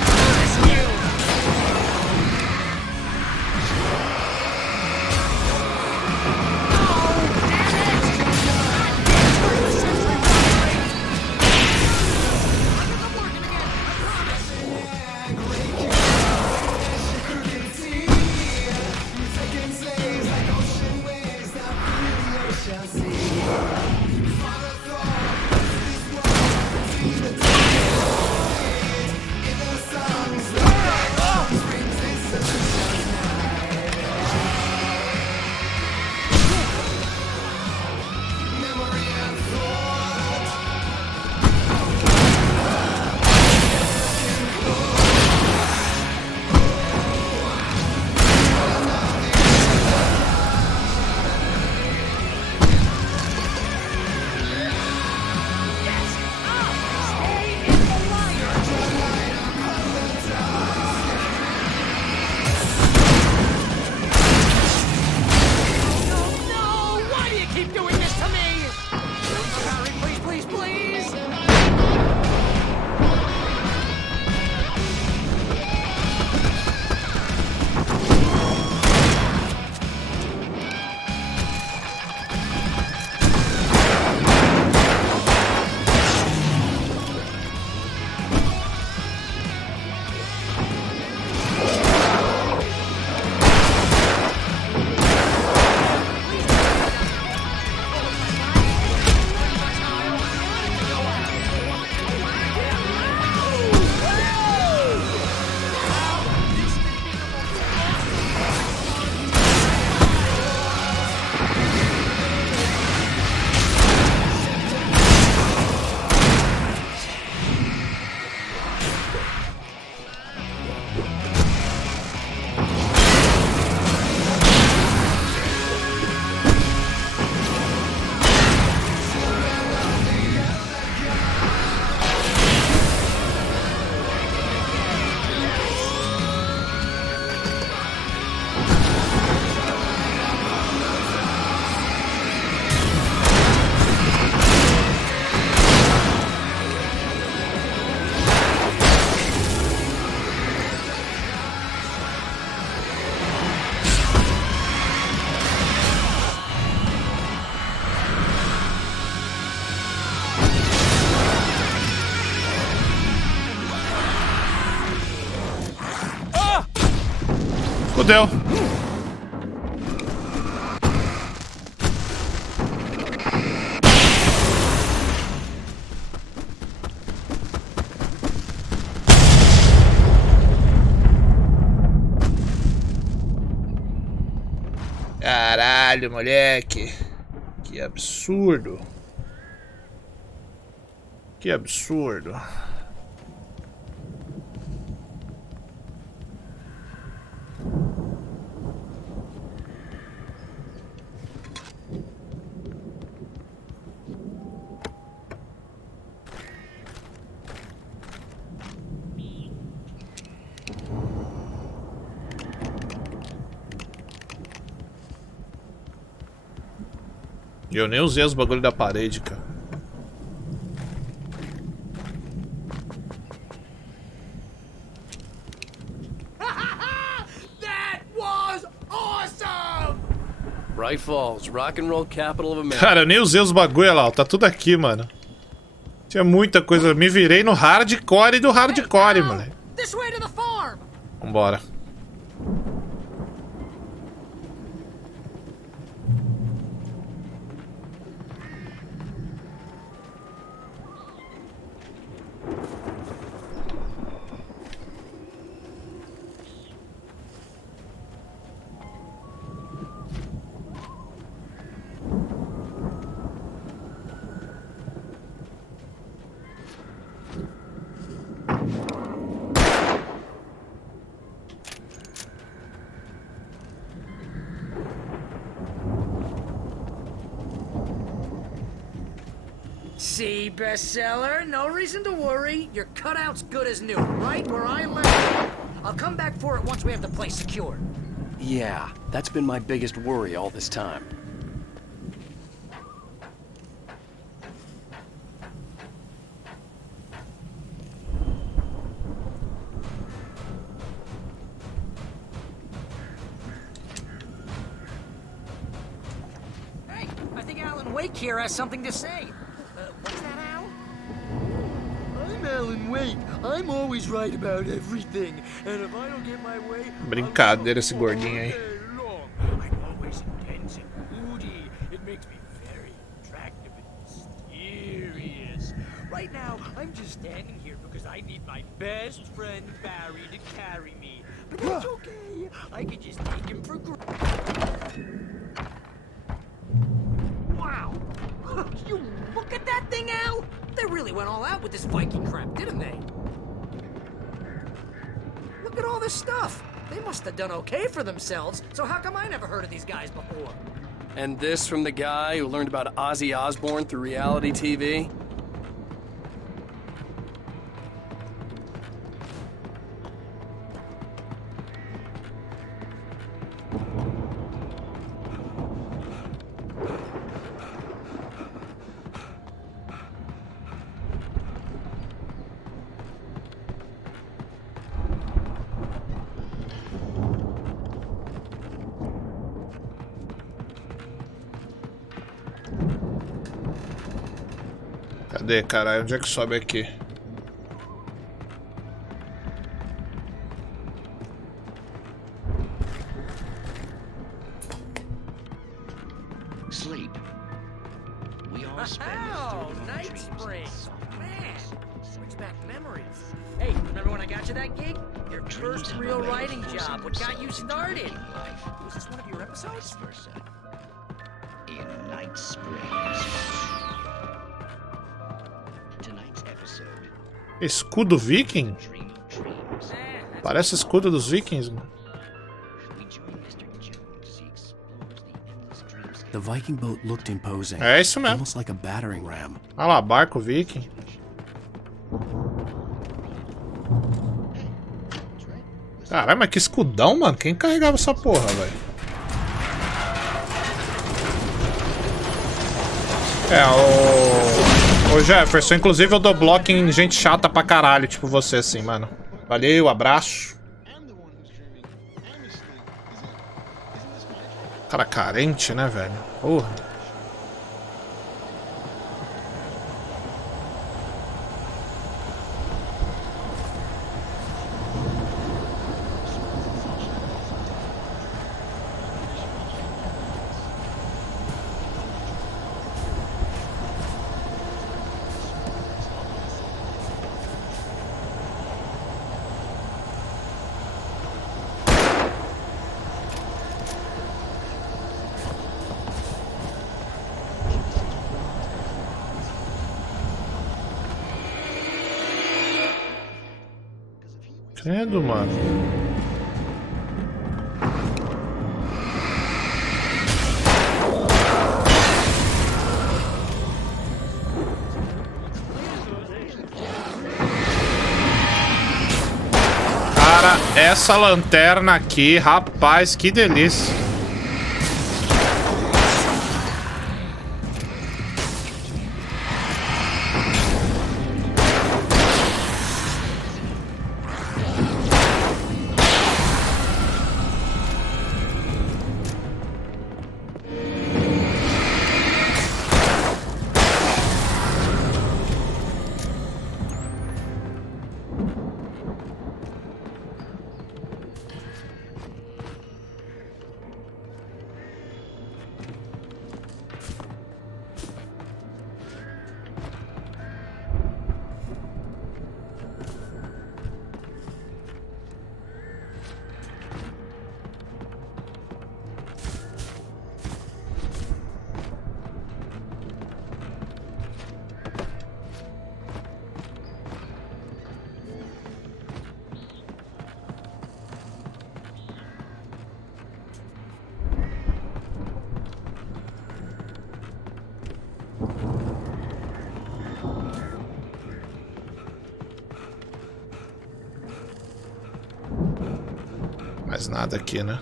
Fudeu. Caralho, moleque. Que absurdo. Que absurdo. Eu nem usei os bagulho da parede, cara. That was awesome! Bright Falls, rock and roll capital of America. Cara, eu nem usei os bagulho, olha lá, ó, tá tudo aqui, mano. Tinha muita coisa, me virei no hardcore e do hardcore, mano. This way to the farm. Vambora. See, bestseller, no reason to worry. Your cutout's good as new, right where I left. I'll come back for it once we have the place secured. Yeah, that's been my biggest worry all this time. Hey, I think Alan Wake here has something to say. What's that, Al? I'm Alan Wake. I'm always right about everything. And if I don't get my way, Brincadeira esse gordinho aí. I'm always intense and moody. It makes me very attractive and mysterious. Right now, I'm just standing here because I need my best friend Barry to carry me. But that's okay. I can just take him for granted. Wow. You look at that thing, Al. They really went all out with this Viking crap, didn't they? Look at all this stuff. They must have done okay for themselves, so how come I never heard of these guys before? And this from the guy who learned about Ozzy Osbourne through reality TV? Cadê, caralho? Onde é que sobe aqui? Sleep. We all spend Oh, Night Spring. Man, brings back memories. Hey, remember when I got you that gig? Your first real writing job, what got you started? Was this one of your episodes? In Night Spring. Tonight's episode. Escudo viking? Parece escudo dos vikings, mano. The Viking boat looked imposing. É isso mesmo. Almost like a battering ram. Olha lá, barco viking. Caralho, mas que escudão, mano. Quem carregava essa porra, velho? Ô Jefferson, inclusive eu dou bloco em gente chata pra caralho, tipo você, assim, mano. Valeu, abraço. Cara carente, né, velho? Porra. Credo, mano. Cara, essa lanterna aqui, rapaz, que delícia. Mais nada aqui, né?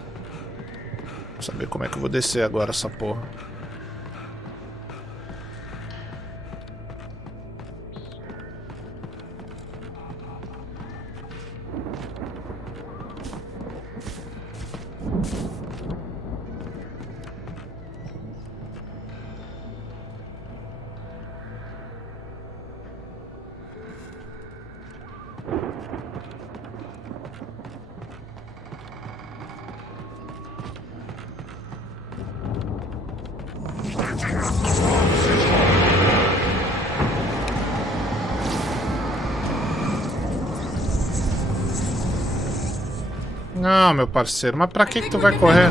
Vou saber como é que eu vou descer agora essa porra. Não, meu parceiro, mas pra que tu vai correr?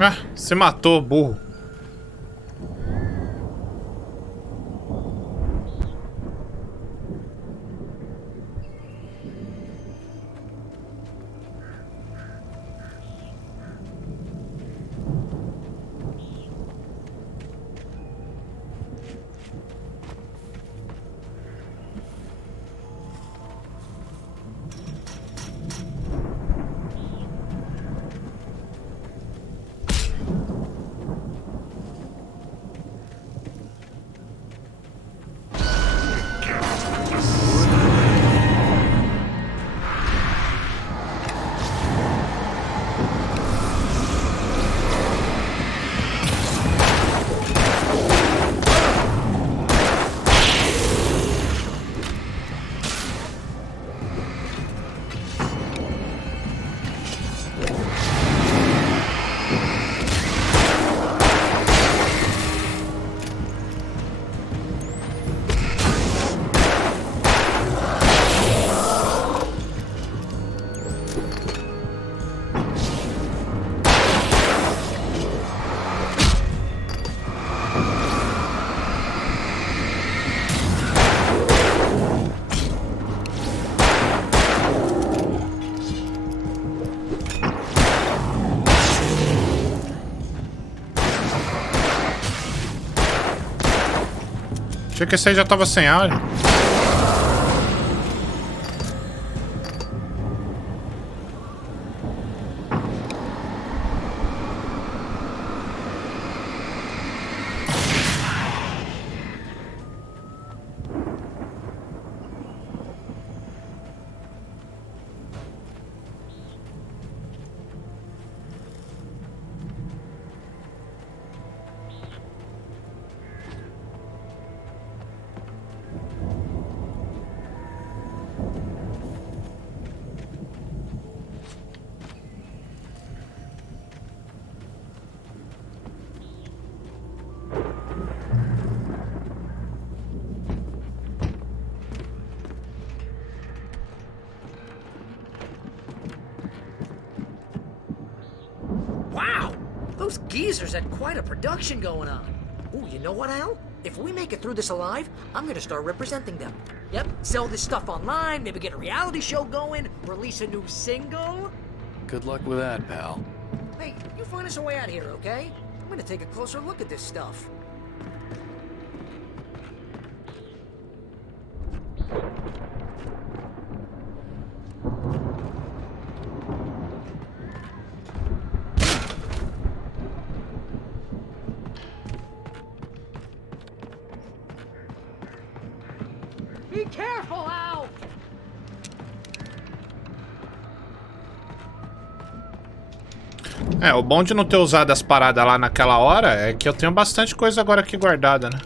Ah, se matou, burro. Achei que esse aí já tava sem ar. Wow! Those geezers had quite a production going on. Ooh, you know what, Al? If we make it through this alive, I'm gonna start representing them. Yep, sell this stuff online, maybe get a reality show going, release a new single. Good luck with that, pal. Hey, you find us a way out here, okay? I'm gonna take a closer look at this stuff. Be careful, Al! É, o bom de não ter usado as paradas lá naquela hora é que eu tenho bastante coisa agora aqui guardada, né?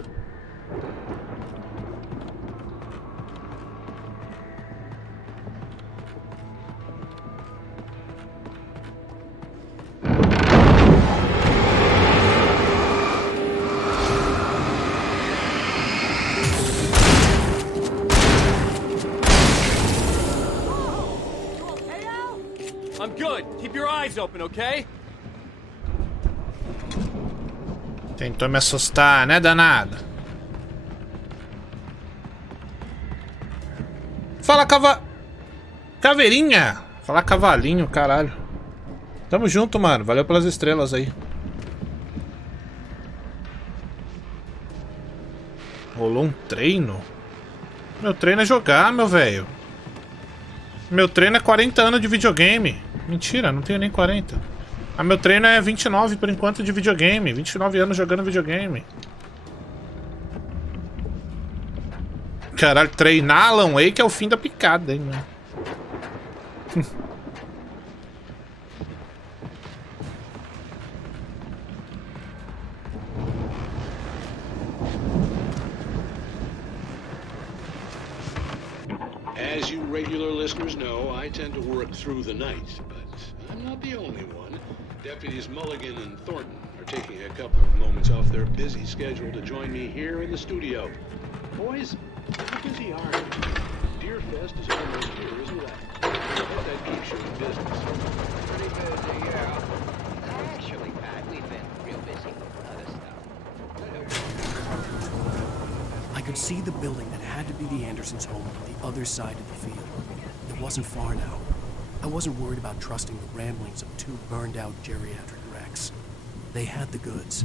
I'm good. Keep your eyes open, okay? Tentou me assustar, né, danado? Fala, caveirinha! Fala, cavalinho, caralho. Tamo junto, mano. Valeu pelas estrelas aí. Rolou um treino? Meu treino é jogar, meu velho. Meu treino é 40 anos de videogame. Mentira, não tenho nem 40. Meu treino é 29 por enquanto de videogame. 29 anos jogando videogame. Caralho, treinar Alan Wake é o fim da picada, hein, mano. As you regular listeners know, I tend to work through the night, but I'm not the only one. Deputies Mulligan and Thornton are taking a couple of moments off their busy schedule to join me here in the studio. Boys, how busy are you? Deerfest is almost here, isn't it? I bet that keeps you in business. Pretty busy, yeah. Actually, Pat, we've been real busy with other stuff. I could see the building that had to be the Andersons' home on the other side of the field. It wasn't far now. I wasn't worried about trusting the ramblings of two burned-out geriatric wrecks. They had the goods.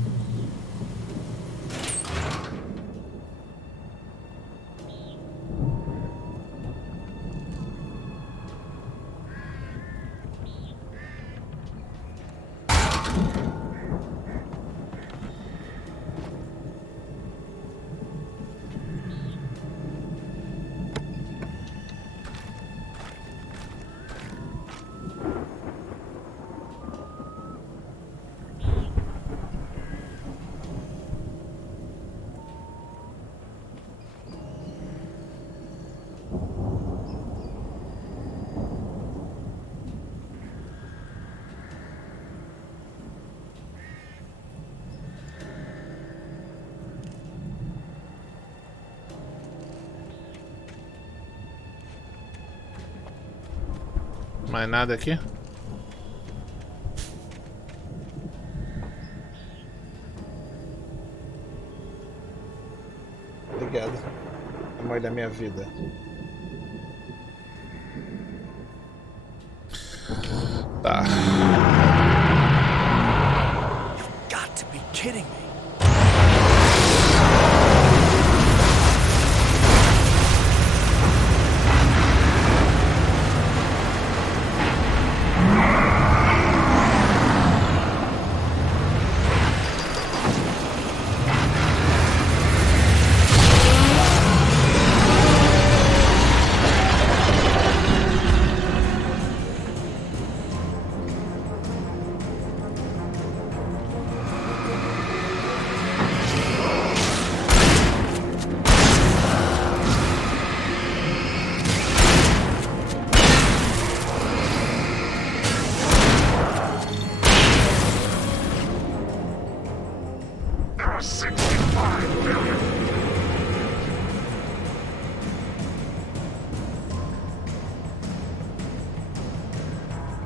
Mais nada aqui? Obrigado, amor da minha vida. Tá. You've got to be kidding me.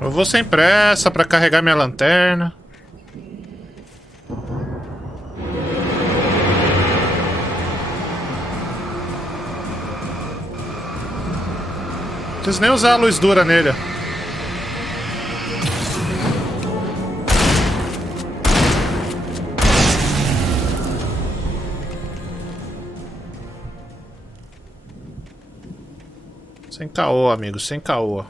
Eu vou sem pressa pra carregar minha lanterna. Preciso nem usar a luz dura nele. Sem caô, amigo, sem caô.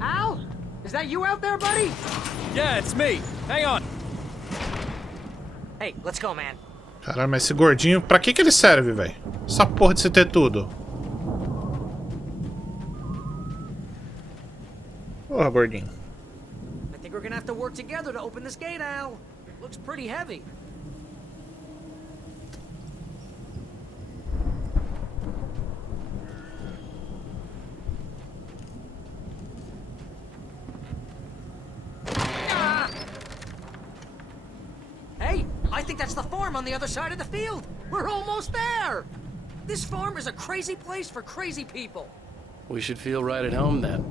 Al? Is that you out there, buddy? Yeah, it's me. Hang on. Hey, let's go, man. Caralho, mas esse gordinho, pra que ele serve, velho? Essa porra de você ter tudo. Porra, gordinho. I think we're gonna have to work together to open this gate, Al. Looks pretty heavy. Hey, I think that's the farm on the other side of the field. We're almost there. This farm is a crazy place for crazy people. We should feel right at home then.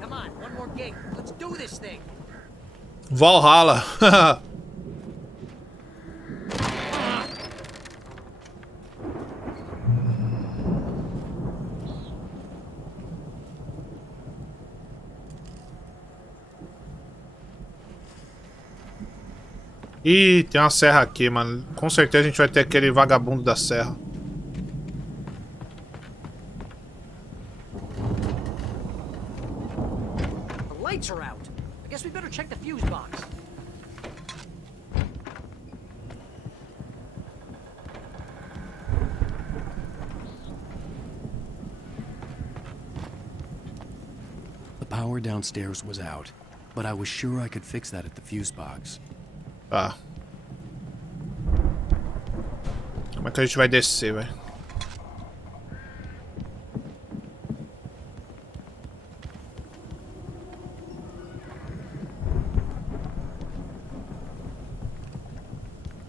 Come on, one more gate. Let's do this thing. Valhalla. Ih, tem uma serra aqui, mano. Com certeza a gente vai ter aquele vagabundo da serra. The lights are out. I guess we better check the fuse box. The power downstairs was out, but I was sure I could fix that at the fuse box. Tá. Como é que a gente vai descer, velho?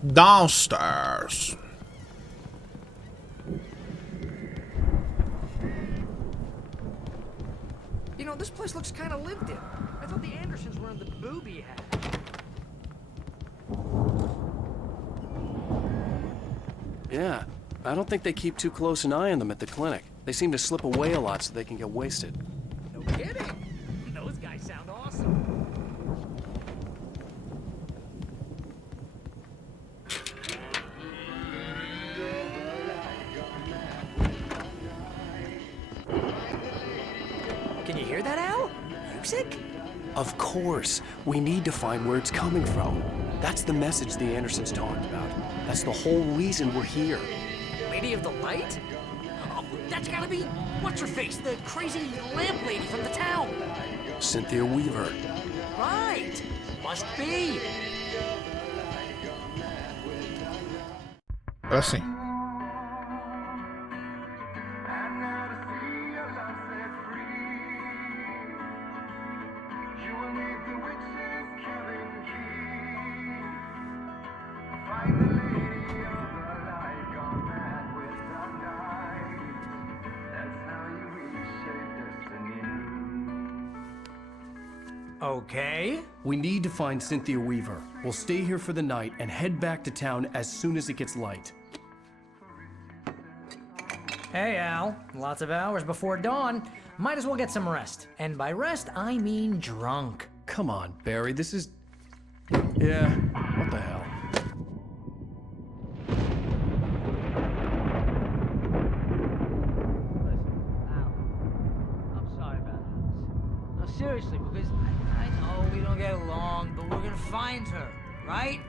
Downstairs. You know, this place looks kind of lived in. I thought the Andersons were in the booby hat. Yeah, I don't think they keep too close an eye on them at the clinic. They seem to slip away a lot so they can get wasted. No kidding. Those guys sound awesome. Can you hear that, Al? Music? Of course. We need to find where it's coming from. That's the message the Andersons talked about. That's the whole reason we're here. Lady of the Light? Oh, that's gotta be... What's-her-face? The crazy lamp lady from the town. Cynthia Weaver. Right. Must be. Assim. Okay. We need to find Cynthia Weaver. We'll stay here for the night and head back to town as soon as it gets light. Hey, Al. Lots of hours before dawn. Might as well get some rest. And by rest, I mean drunk. Come on, Barry, this is... Yeah, what the hell? Seriously, because I know we don't get along, but we're gonna find her. right?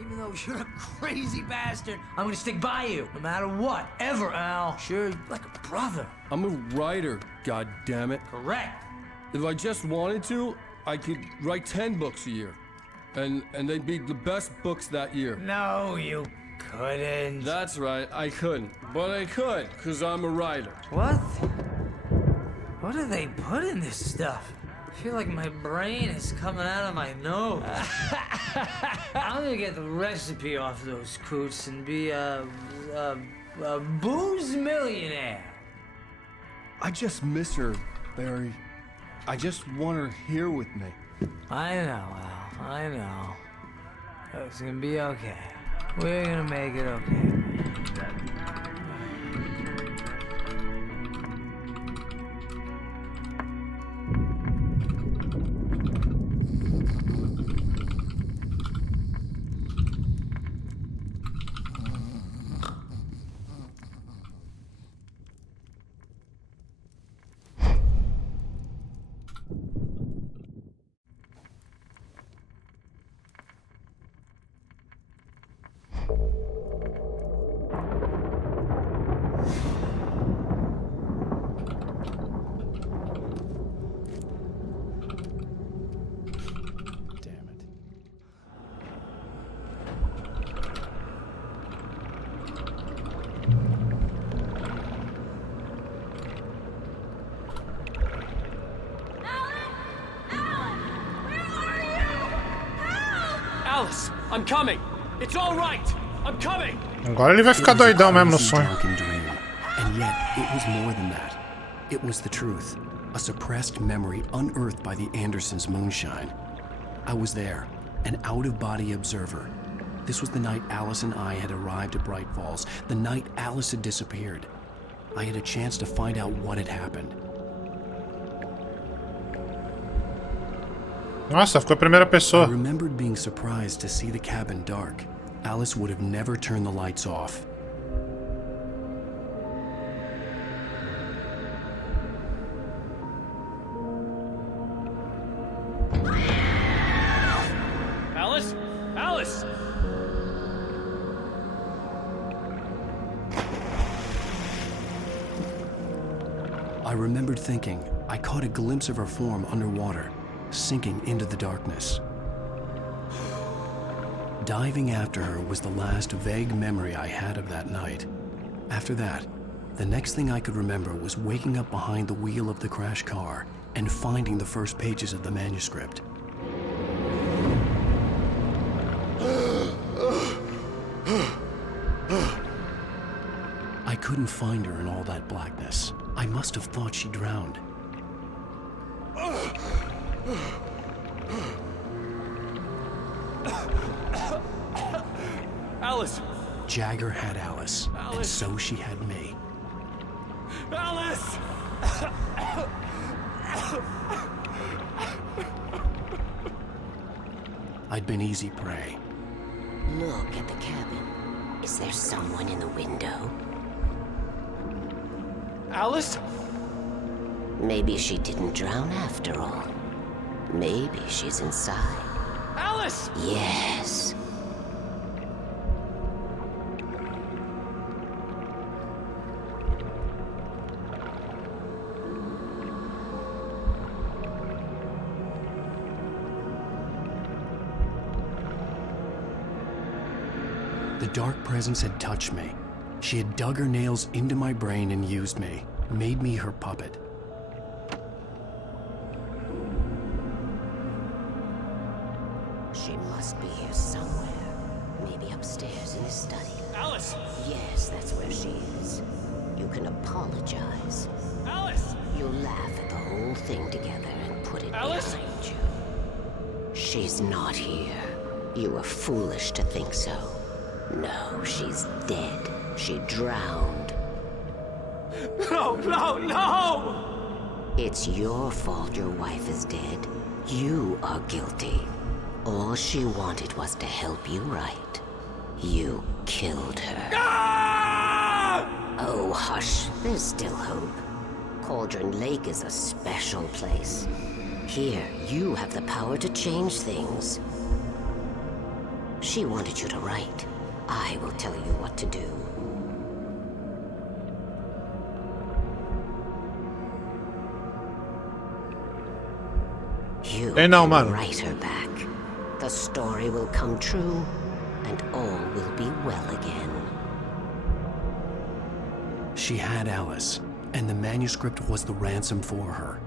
Even though you're a crazy bastard, I'm gonna stick by you, no matter what, ever, Al. Sure, like a brother. I'm a writer, goddammit. Correct. If I just wanted to, I could write 10 books a year. And they'd be the best books that year. No, you couldn't. That's right, I couldn't. But I could, because I'm a writer. What? What do they put in this stuff? I feel like my brain is coming out of my nose. I'm gonna get the recipe off those coots and be a booze millionaire. I just miss her, Barry. I just want her here with me. I know, Al. I know. It's gonna be okay. We're gonna make it okay. Alice, I'm coming. It's all right. I'm coming. Agora ele vai ficar doidão mesmo no sonho. And yet, it was more than that. It was the truth. A suppressed memory unearthed by the Andersons' moonshine. I was there, an out-of-body observer. This was the night Alice and I had arrived at Bright Falls, the night Alice had disappeared. I had a chance to find out what had happened. Nossa, ficou a primeira pessoa. I remembered being surprised to see the cabin dark. Alice would have never turned the lights off. Alice? Alice! I remembered thinking I caught a glimpse of her form underwater, sinking into the darkness. Diving after her was the last vague memory I had of that night. After that, the next thing I could remember was waking up behind the wheel of the crashed car and finding the first pages of the manuscript. I couldn't find her in all that blackness. I must have thought she drowned. Alice! Jagger had Alice, and so she had me. Alice! I'd been easy prey. Look at the cabin. Is there someone in the window? Alice? Maybe she didn't drown after all. Maybe she's inside. Alice! Yes. The dark presence had touched me. She had dug her nails into my brain and used me, made me her puppet. She must be here somewhere. Maybe upstairs in the study. Alice! Yes, that's where she is. You can apologize. Alice! You'll laugh at the whole thing together and put it Alice? behind you. She's not here. You were foolish to think so. No, she's dead. She drowned. No, no, no! It's your fault your wife is dead. You are guilty. All she wanted was to help you right. You killed her. Ah! Oh, hush. There's still hope. Cauldron Lake is a special place. Here, you have the power to change things. She wanted you to write. I will tell you what to do. You can write her back. The story will come true, and all will be well again. She had Alice, and the manuscript was the ransom for her.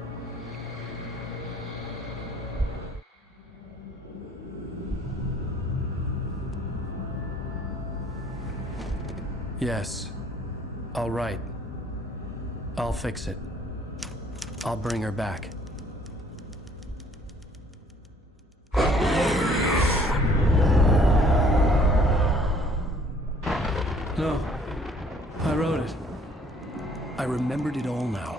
Yes, I'll write. I'll fix it. I'll bring her back. No, I wrote it. I remembered it all now.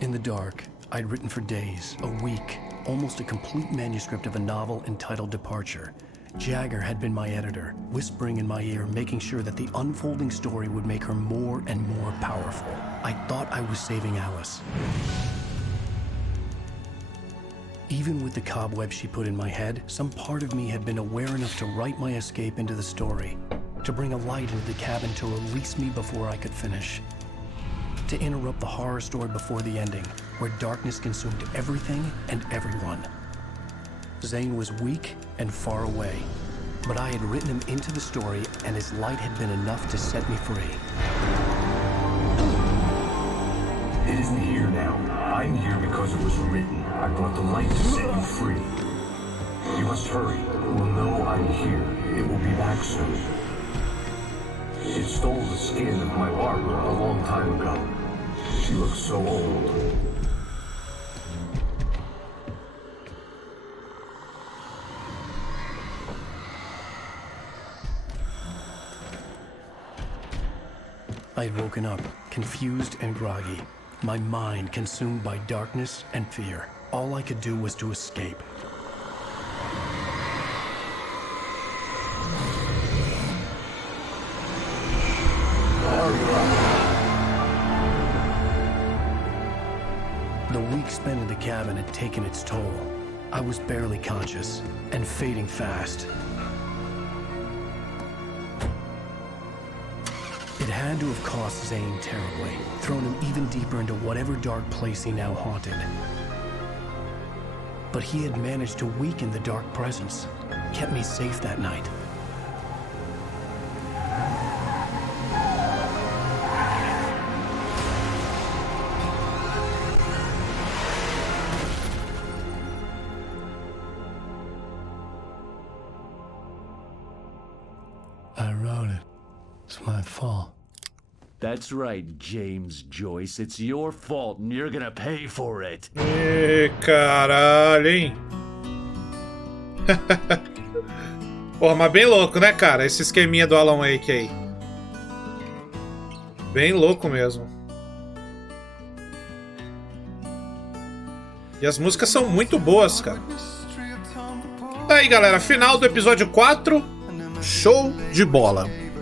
In the dark, I'd written for days, a week, almost a complete manuscript of a novel entitled Departure. Jagger had been my editor, whispering in my ear, making sure that the unfolding story would make her more and more powerful. I thought I was saving Alice. Even with the cobweb she put in my head, some part of me had been aware enough to write my escape into the story, to bring a light into the cabin to release me before I could finish, to interrupt the horror story before the ending, where darkness consumed everything and everyone. Zane was weak and far away, but I had written him into the story, and his light had been enough to set me free. It isn't here now. I'm here because it was written. I brought the light to set you free. You must hurry. It will know I'm here. It will be back soon. It stole the skin of my Barbara a long time ago. She looks so old. I had woken up, confused and groggy, my mind consumed by darkness and fear. All I could do was to escape. The week spent in the cabin had taken its toll. I was barely conscious and fading fast. It had to have cost Zane terribly, thrown him even deeper into whatever dark place he now haunted. But he had managed to weaken the dark presence, kept me safe that night. I wrote it. It's my fault. That's right, James Joyce. It's your fault, and you're gonna pay for it. Caralho, hein? Porra, mas bem louco, né, cara? Esse esqueminha do Alan Wake aí. Bem louco mesmo. E as músicas são muito boas, cara. Tá aí, galera. Final do episódio 4. Show de bola.